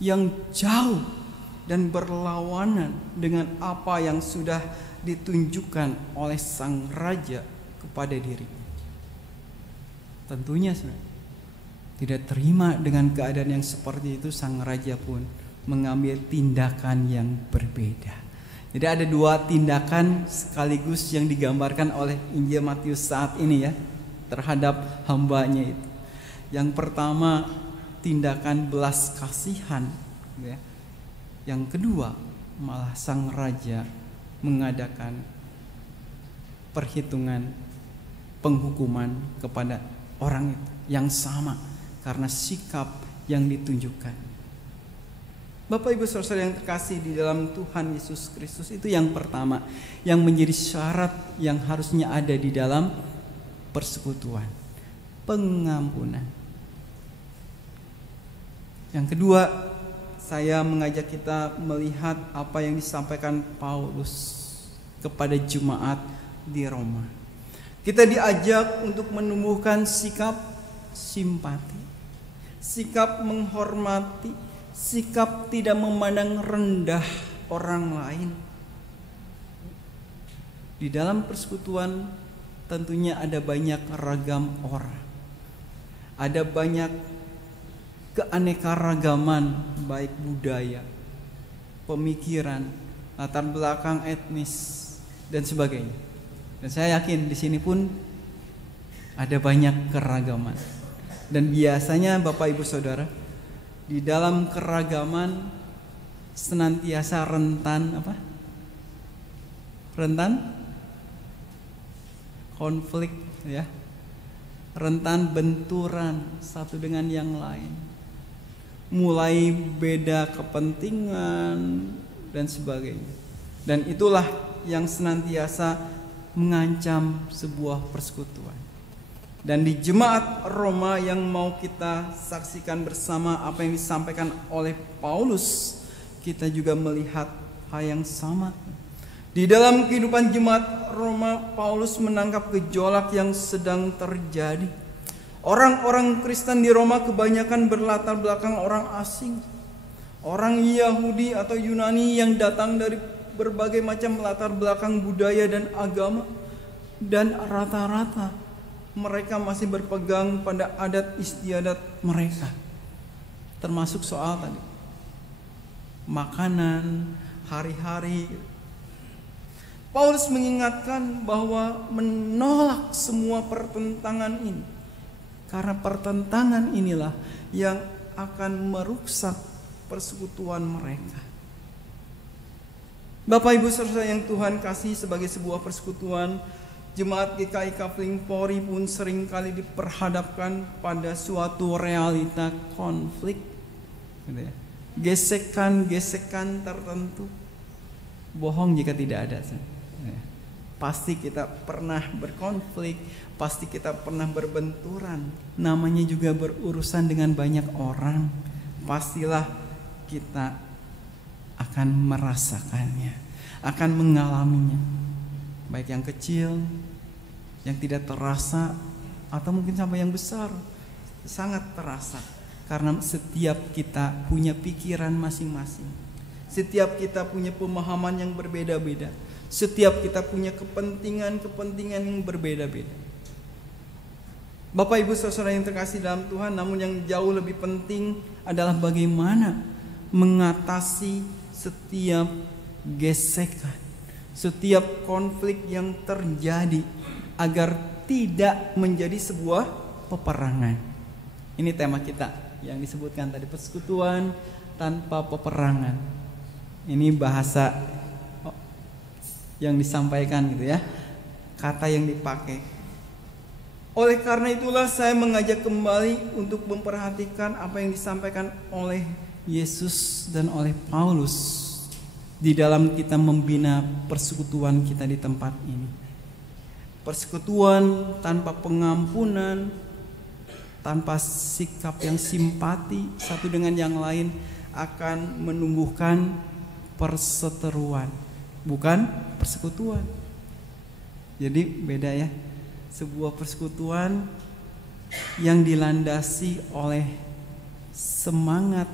yang jauh dan berlawanan dengan apa yang sudah ditunjukkan oleh sang raja kepada dirinya. Tentunya tidak terima dengan keadaan yang seperti itu, sang raja pun mengambil tindakan yang berbeda. Jadi ada dua tindakan sekaligus yang digambarkan oleh Injil Matius saat ini ya, terhadap hambanya itu. Yang pertama tindakan belas kasihan ya. Yang kedua malah sang raja mengadakan perhitungan penghukuman kepada orang itu yang sama karena sikap yang ditunjukkan. Bapak Ibu Saudara yang terkasih di dalam Tuhan Yesus Kristus, itu yang pertama yang menjadi syarat yang harusnya ada di dalam persekutuan, pengampunan. Yang kedua, saya mengajak kita melihat apa yang disampaikan Paulus kepada jemaat di Roma. Kita diajak untuk menumbuhkan sikap simpati, sikap menghormati, sikap tidak memandang rendah orang lain. Di dalam persekutuan tentunya ada banyak ragam orang, ada banyak keanekaragaman, baik budaya, pemikiran, latar belakang etnis dan sebagainya. Dan saya yakin di sini pun ada banyak keragaman. Dan biasanya Bapak Ibu Saudara, di dalam keragaman senantiasa rentan apa? Rentan konflik ya. Rentan benturan satu dengan yang lain. mulai beda kepentingan dan sebagainya. Dan itulah yang senantiasa mengancam sebuah persekutuan. Dan di jemaat Roma yang mau kita saksikan bersama apa yang disampaikan oleh Paulus, kita juga melihat hal yang sama. Di dalam kehidupan jemaat Roma, Paulus menangkap gejolak yang sedang terjadi. Orang-orang Kristen di Roma kebanyakan berlatar belakang orang asing, orang Yahudi atau Yunani yang datang dari berbagai macam latar belakang budaya dan agama, dan rata-rata mereka masih berpegang pada adat istiadat mereka, termasuk soal tadi makanan hari-hari. Paulus mengingatkan bahwa menolak semua pertentangan ini, karena pertentangan inilah yang akan merusak persekutuan mereka. Bapak Ibu saudara yang Tuhan kasih, sebagai sebuah persekutuan, jemaat GKI Kafling Polri pun seringkali diperhadapkan pada suatu realita konflik, gesekan-gesekan tertentu. Bohong jika tidak ada. Pasti kita pernah berkonflik, pasti kita pernah berbenturan. Namanya juga berurusan dengan banyak orang. Pastilah kita akan merasakannya, akan mengalaminya, baik yang kecil, yang tidak terasa, atau mungkin sampai yang besar, sangat terasa. Karena setiap kita punya pikiran masing-masing, setiap kita punya pemahaman yang berbeda-beda, setiap kita punya kepentingan-kepentingan yang berbeda-beda. Bapak Ibu saudara yang terkasih dalam Tuhan, namun yang jauh lebih penting adalah bagaimana mengatasi setiap gesekan, setiap konflik yang terjadi agar tidak menjadi sebuah peperangan. Ini tema kita yang disebutkan tadi, persekutuan tanpa peperangan. Ini bahasa yang disampaikan gitu ya, kata yang dipakai. Oleh karena itulah saya mengajak kembali untuk memperhatikan apa yang disampaikan oleh Yesus dan oleh Paulus di dalam kita membina persekutuan kita di tempat ini. Persekutuan tanpa pengampunan, tanpa sikap yang simpati satu dengan yang lain akan menumbuhkan perseteruan, bukan persekutuan. Jadi beda ya. Sebuah persekutuan yang dilandasi oleh semangat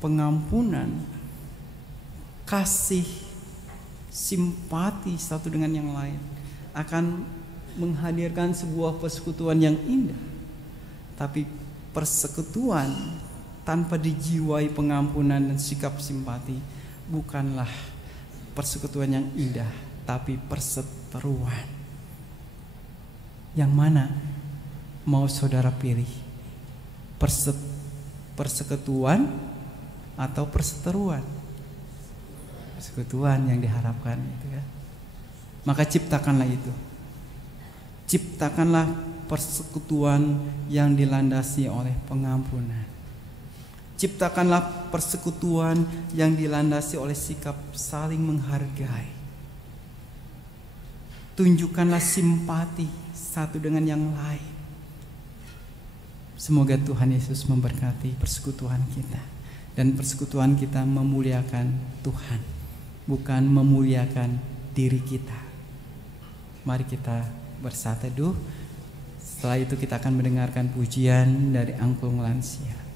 pengampunan, kasih, simpati satu dengan yang lain akan menghadirkan sebuah persekutuan yang indah. Tapi persekutuan tanpa dijiwai pengampunan dan sikap simpati bukanlah persekutuan yang indah, tapi perseteruan. Yang mana mau saudara pilih? Persekutuan atau perseteruan? Persekutuan yang diharapkan itu ya. Maka ciptakanlah itu. Ciptakanlah persekutuan yang dilandasi oleh pengampunan. Ciptakanlah persekutuan yang dilandasi oleh sikap saling menghargai. Tunjukkanlah simpati satu dengan yang lain. Semoga Tuhan Yesus memberkati persekutuan kita, dan persekutuan kita memuliakan Tuhan, bukan memuliakan diri kita. Mari kita bersatu teduh. Setelah itu kita akan mendengarkan pujian dari Angklung Lansia.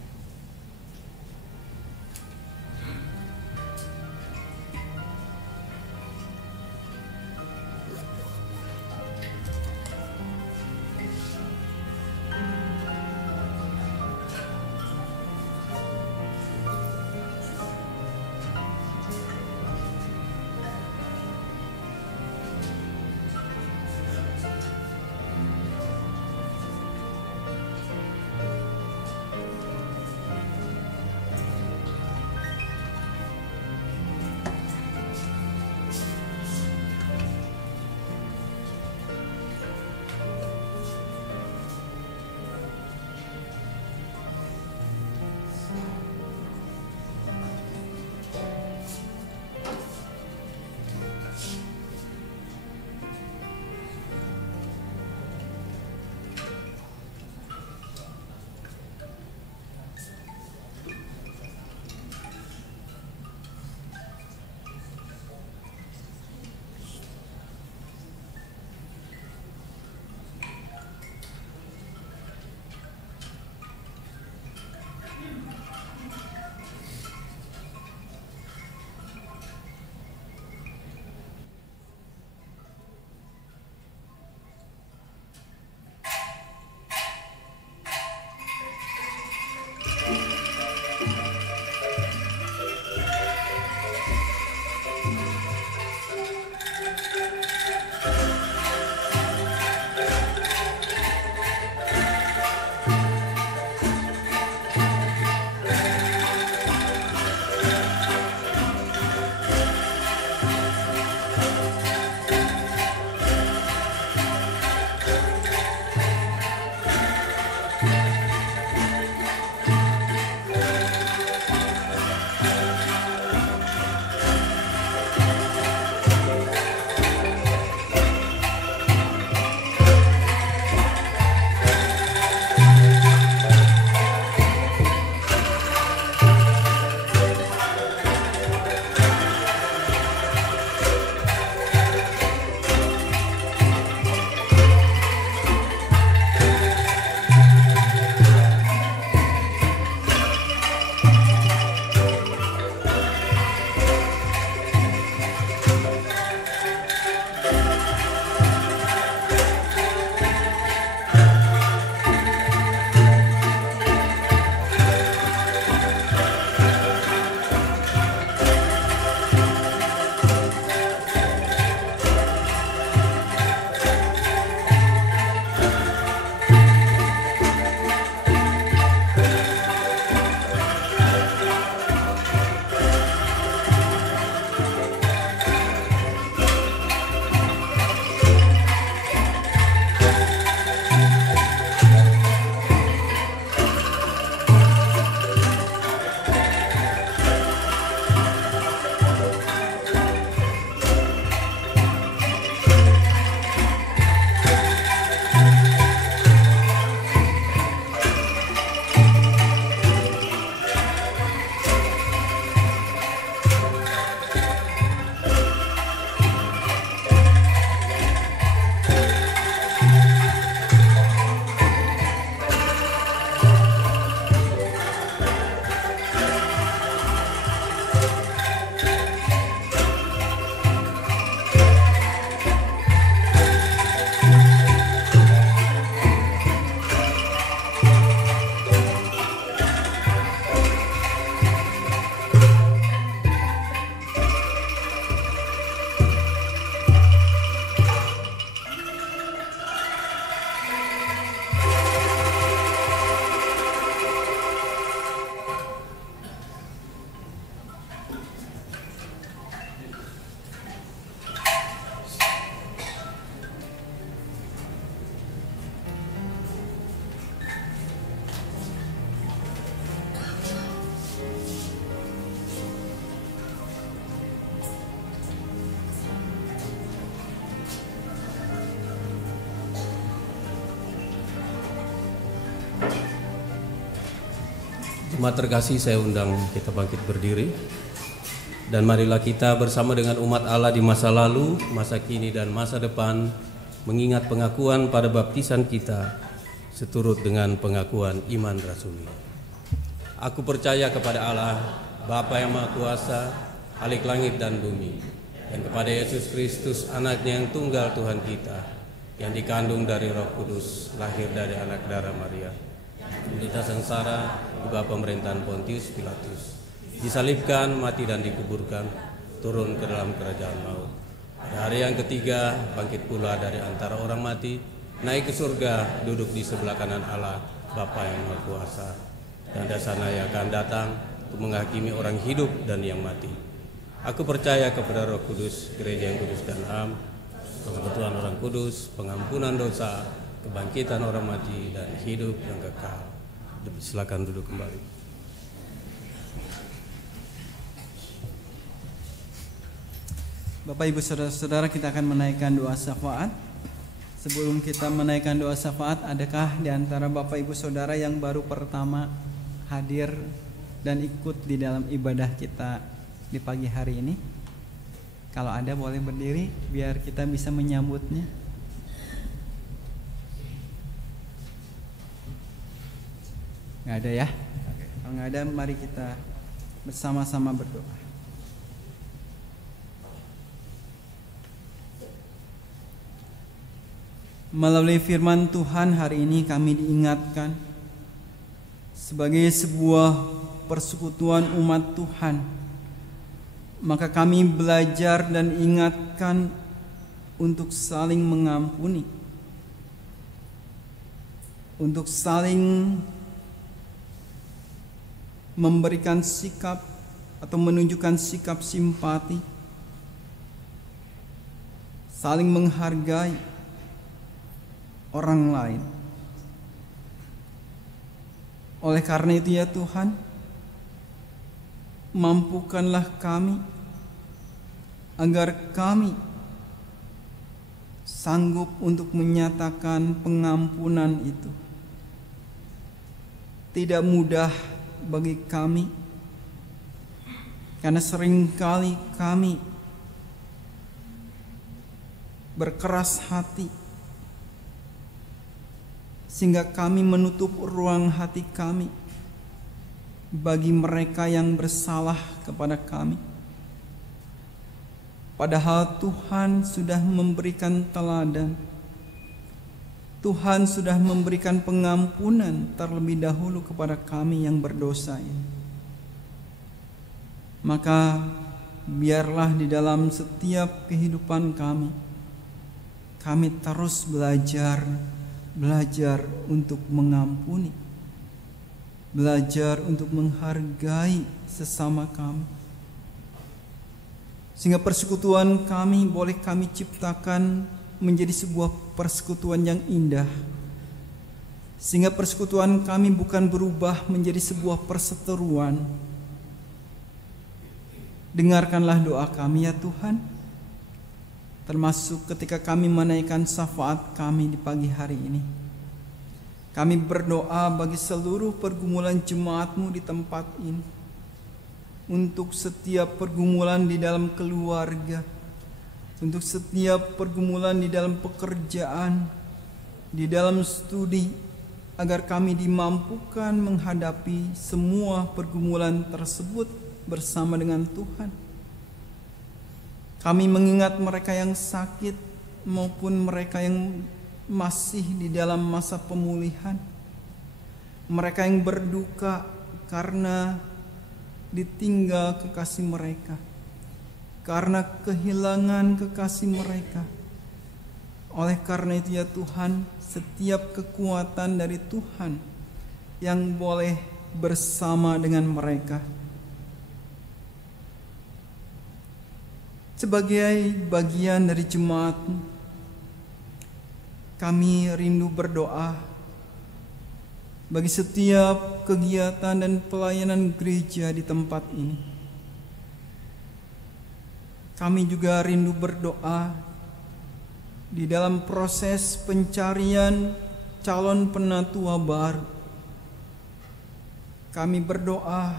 Jemaat terkasih, saya undang kita bangkit berdiri. Dan marilah kita bersama dengan umat Allah di masa lalu, masa kini, dan masa depan mengingat pengakuan pada baptisan kita seturut dengan pengakuan iman rasuli. Aku percaya kepada Allah, Bapa yang Maha Kuasa, Khalik langit dan bumi, dan kepada Yesus Kristus, anaknya yang tunggal Tuhan kita, yang dikandung dari Roh Kudus, lahir dari anak darah Maria, menderita sengsara di bawah pemerintahan Pontius Pilatus, disalibkan, mati dan dikuburkan, turun ke dalam kerajaan maut. Pada hari yang ketiga bangkit pula dari antara orang mati, naik ke surga, duduk di sebelah kanan Allah, Bapa yang Maha Kuasa, dan dari sana Ia akan datang untuk menghakimi orang hidup dan yang mati. Aku percaya kepada Roh Kudus, gereja yang kudus dan am, persekutuan orang kudus, pengampunan dosa, kebangkitan orang mati, dan hidup yang kekal. Silakan duduk kembali. Bapak Ibu Saudara-saudara, kita akan menaikkan doa syafaat. Sebelum kita menaikkan doa syafaat, adakah di antara Bapak Ibu Saudara yang baru pertama hadir dan ikut di dalam ibadah kita di pagi hari ini? Kalau ada boleh berdiri biar kita bisa menyambutnya. Nggak ada ya? Kalau nggak ada, mari kita bersama-sama berdoa. Melalui firman Tuhan hari ini kami diingatkan sebagai sebuah persekutuan umat Tuhan. Maka kami belajar dan ingatkan untuk saling mengampuni, untuk saling memberikan sikap atau menunjukkan sikap simpati, saling menghargai orang lain. Oleh karena itu ya Tuhan, mampukanlah kami agar kami sanggup untuk menyatakan pengampunan itu. Tidak mudah bagi kami, karena seringkali kami berkeras hati sehingga kami menutup ruang hati kami bagi mereka yang bersalah kepada kami. Padahal Tuhan sudah memberikan teladan, Tuhan sudah memberikan pengampunan terlebih dahulu kepada kami yang berdosa ini. Maka biarlah di dalam setiap kehidupan kami terus belajar untuk mengampuni, belajar untuk menghargai sesama kami, sehingga persekutuan kami boleh kami ciptakan menjadi sebuah persekutuan yang indah, sehingga persekutuan kami bukan berubah menjadi sebuah perseteruan. Dengarkanlah doa kami ya Tuhan, termasuk ketika kami menaikkan syafaat kami di pagi hari ini. Kami berdoa bagi seluruh pergumulan jemaat-Mu di tempat ini, untuk setiap pergumulan di dalam keluarga, untuk setiap pergumulan di dalam pekerjaan, di dalam studi, agar kami dimampukan menghadapi semua pergumulan tersebut bersama dengan Tuhan. Kami mengingat mereka yang sakit maupun mereka yang masih di dalam masa pemulihan, mereka yang berduka karena ditinggal kekasih mereka, karena kehilangan kekasih mereka. Oleh karena itu ya Tuhan, setiap kekuatan dari Tuhan yang boleh bersama dengan mereka. Sebagai bagian dari jemaat, kami rindu berdoa bagi setiap kegiatan dan pelayanan gereja di tempat ini. Kami juga rindu berdoa di dalam proses pencarian calon penatua baru. Kami berdoa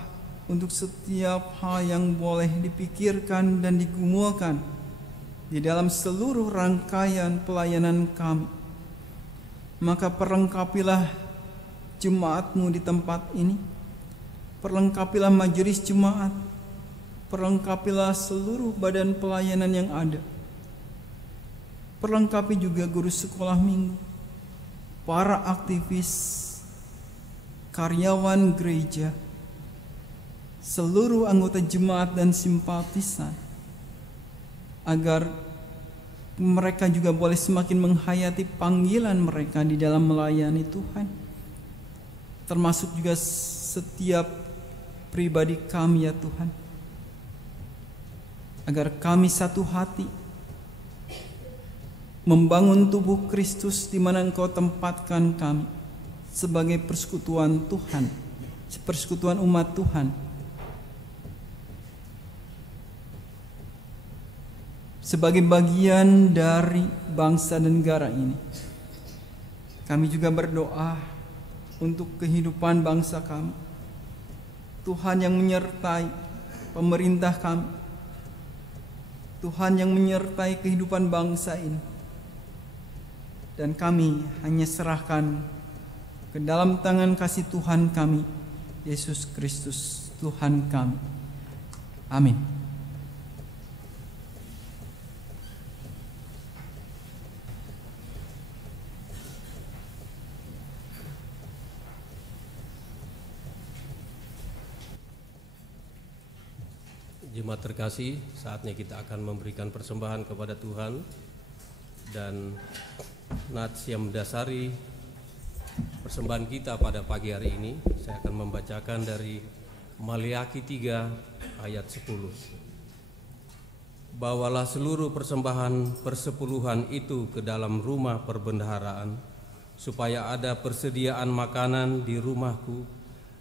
untuk setiap hal yang boleh dipikirkan dan digumulkan di dalam seluruh rangkaian pelayanan kami. Maka perlengkapilah jemaat-Mu di tempat ini, perlengkapilah majelis jemaat, perlengkapilah seluruh badan pelayanan yang ada, perlengkapi juga guru sekolah minggu, para aktivis, karyawan gereja, seluruh anggota jemaat dan simpatisan, agar mereka juga boleh semakin menghayati panggilan mereka di dalam melayani Tuhan, termasuk juga setiap pribadi kami ya Tuhan, agar kami satu hati membangun tubuh Kristus di mana Engkau tempatkan kami sebagai persekutuan Tuhan, persekutuan umat Tuhan, sebagai bagian dari bangsa dan negara ini. Kami juga berdoa untuk kehidupan bangsa kami. Tuhan yang menyertai pemerintah kami, Tuhan yang menyertai kehidupan bangsa ini, dan kami hanya serahkan ke dalam tangan kasih Tuhan kami, Yesus Kristus Tuhan kami. Amin. Jemaat terkasih, saatnya kita akan memberikan persembahan kepada Tuhan, dan nats yang mendasari persembahan kita pada pagi hari ini saya akan membacakan dari Maleakhi 3 ayat 10. Bawalah seluruh persembahan persepuluhan itu ke dalam rumah perbendaharaan, supaya ada persediaan makanan di rumahku,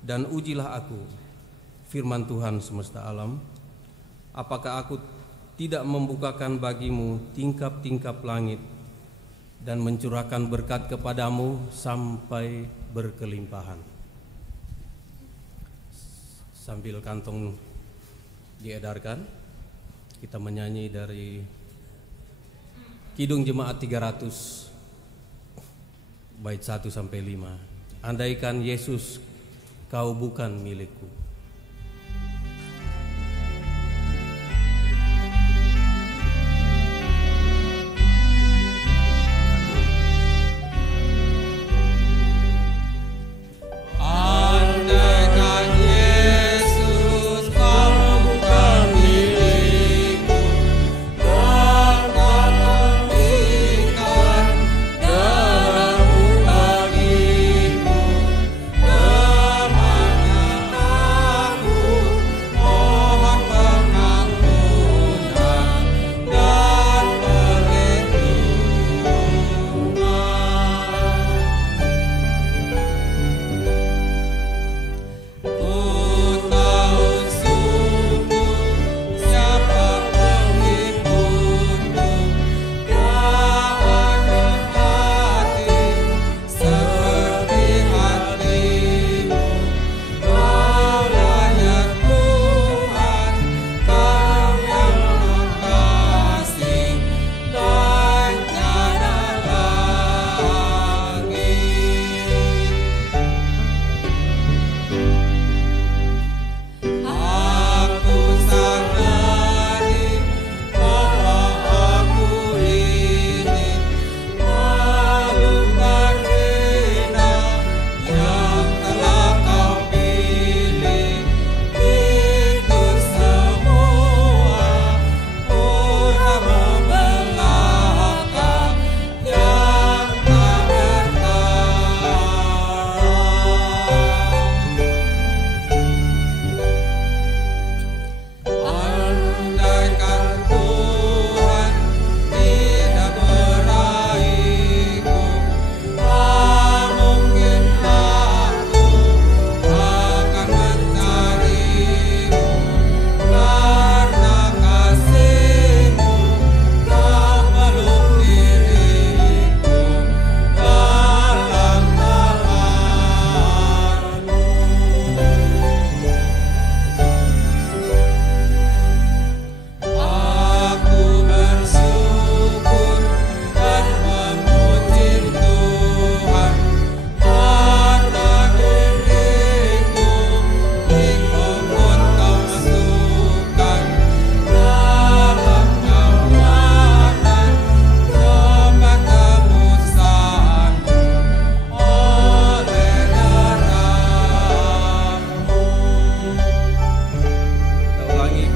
dan ujilah aku, firman Tuhan semesta alam, apakah aku tidak membukakan bagimu tingkap-tingkap langit dan mencurahkan berkat kepadamu sampai berkelimpahan. Sambil kantong diedarkan, kita menyanyi dari Kidung Jemaat 300 bait 1 sampai 5. Andaikan Yesus kau bukan milikku. Dalam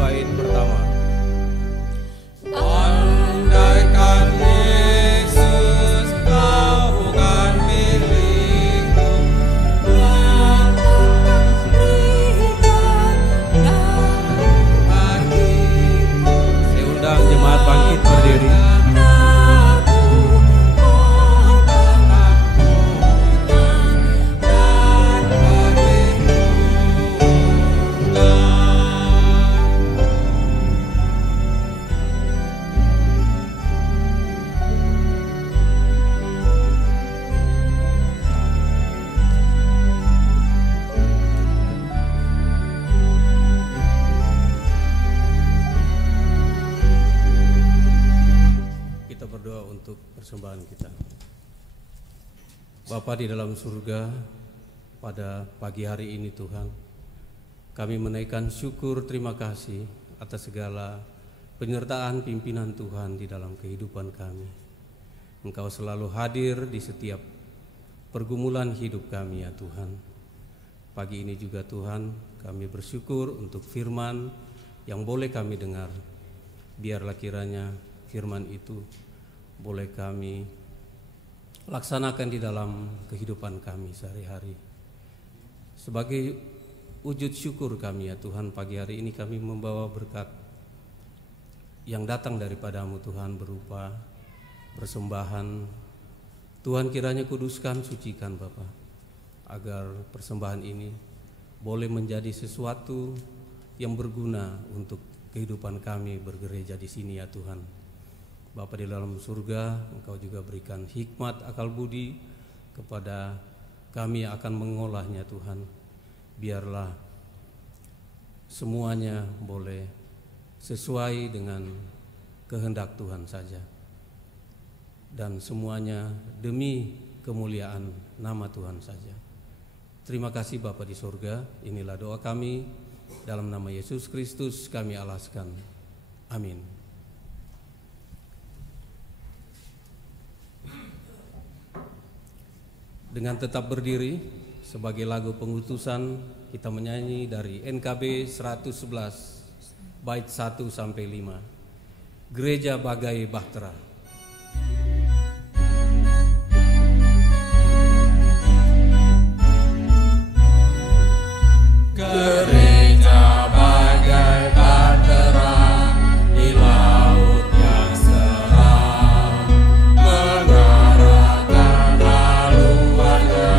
bait pertama. Andaikan Yesus kau bukan milikku, Diundang jemaat bangkit berdiri. Persembahan kita. Bapa di dalam surga, pada pagi hari ini Tuhan, kami menaikkan syukur terima kasih atas segala penyertaan pimpinan Tuhan di dalam kehidupan kami. Engkau selalu hadir di setiap pergumulan hidup kami ya Tuhan. Pagi ini juga Tuhan, kami bersyukur untuk firman yang boleh kami dengar. Biarlah kiranya firman itu boleh kami laksanakan di dalam kehidupan kami sehari-hari. Sebagai wujud syukur kami ya Tuhan, pagi hari ini kami membawa berkat yang datang daripadamu Tuhan berupa persembahan. Tuhan kiranya kuduskan, sucikan Bapa, agar persembahan ini boleh menjadi sesuatu yang berguna untuk kehidupan kami bergereja di sini ya Tuhan. Bapa di dalam surga, Engkau juga berikan hikmat akal budi kepada kami yang akan mengolahnya Tuhan. Biarlah semuanya boleh sesuai dengan kehendak Tuhan saja, dan semuanya demi kemuliaan nama Tuhan saja. Terima kasih Bapa di surga, inilah doa kami, dalam nama Yesus Kristus kami alaskan. Amin. Dengan tetap berdiri, sebagai lagu pengutusan kita menyanyi dari NKB 111 bait 1 sampai 5. Gereja Bagai Bahtera. Gereja bagai bahtera di laut yang seram, mengarahkan haluannya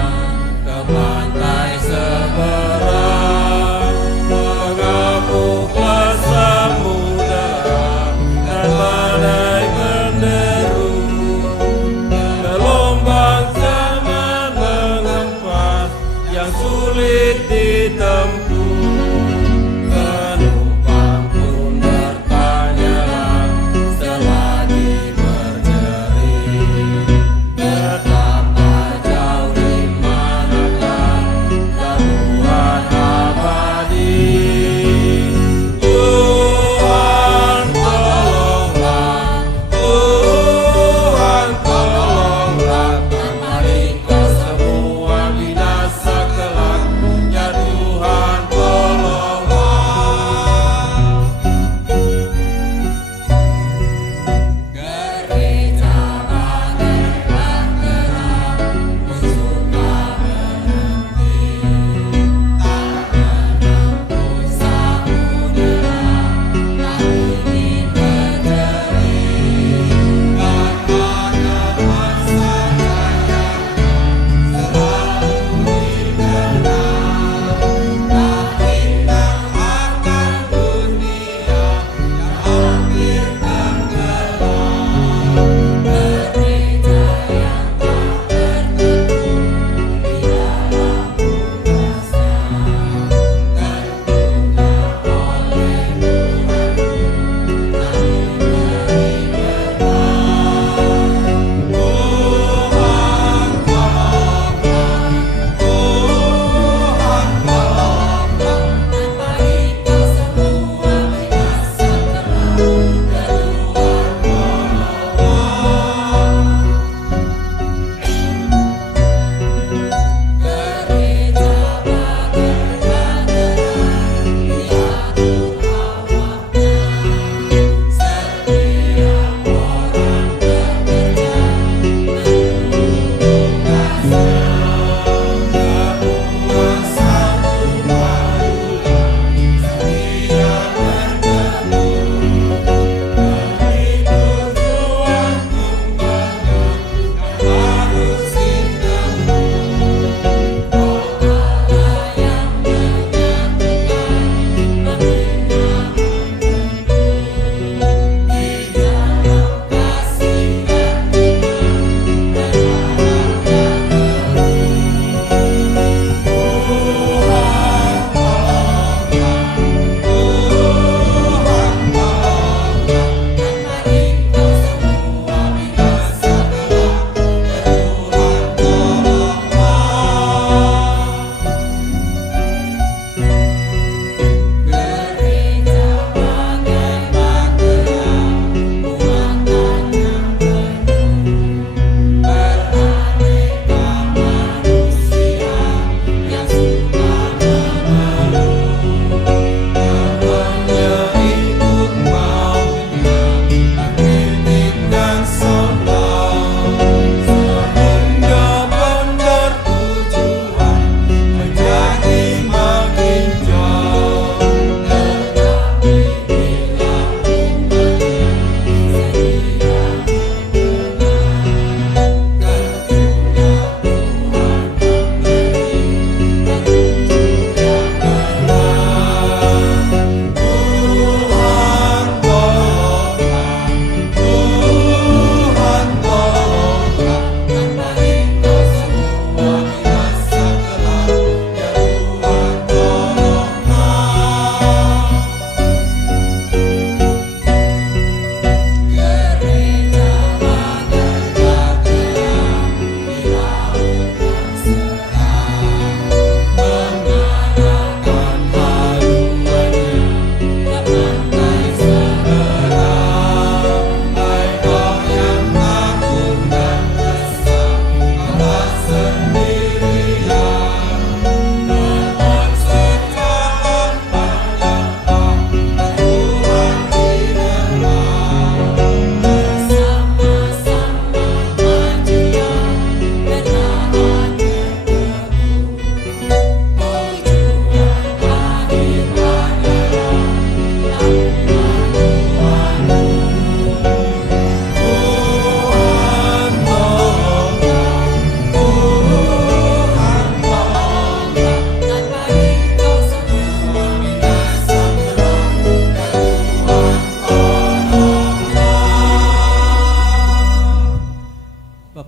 ke pantai seberang, mengapuklah samudera dan badai menderu, gelombang zaman mengempas yang sulit ditempuh.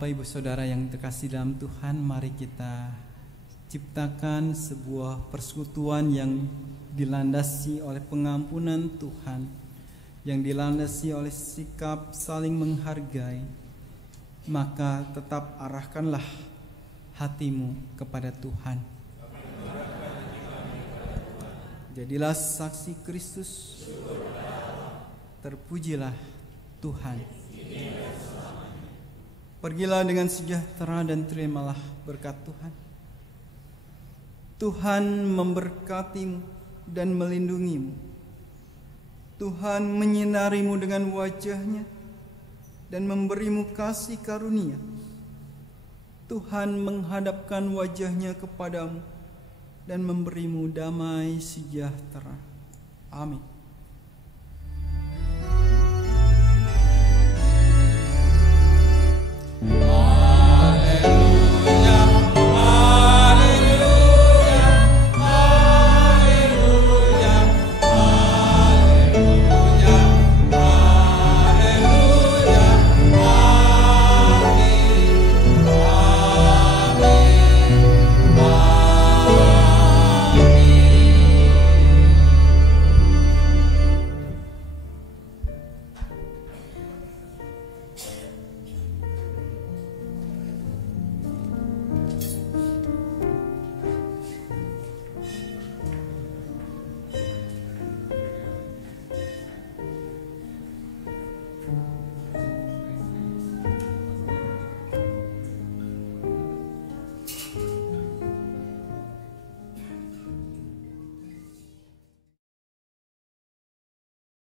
Bapak Ibu Saudara yang terkasih dalam Tuhan, mari kita ciptakan sebuah persekutuan yang dilandasi oleh pengampunan Tuhan, yang dilandasi oleh sikap saling menghargai. Maka tetap arahkanlah hatimu kepada Tuhan. Jadilah saksi Kristus, terpujilah Tuhan. Pergilah dengan sejahtera dan terimalah berkat Tuhan. Tuhan memberkatimu dan melindungimu. Tuhan menyinarimu dengan wajah-Nya dan memberimu kasih karunia. Tuhan menghadapkan wajah-Nya kepadamu dan memberimu damai sejahtera. Amin.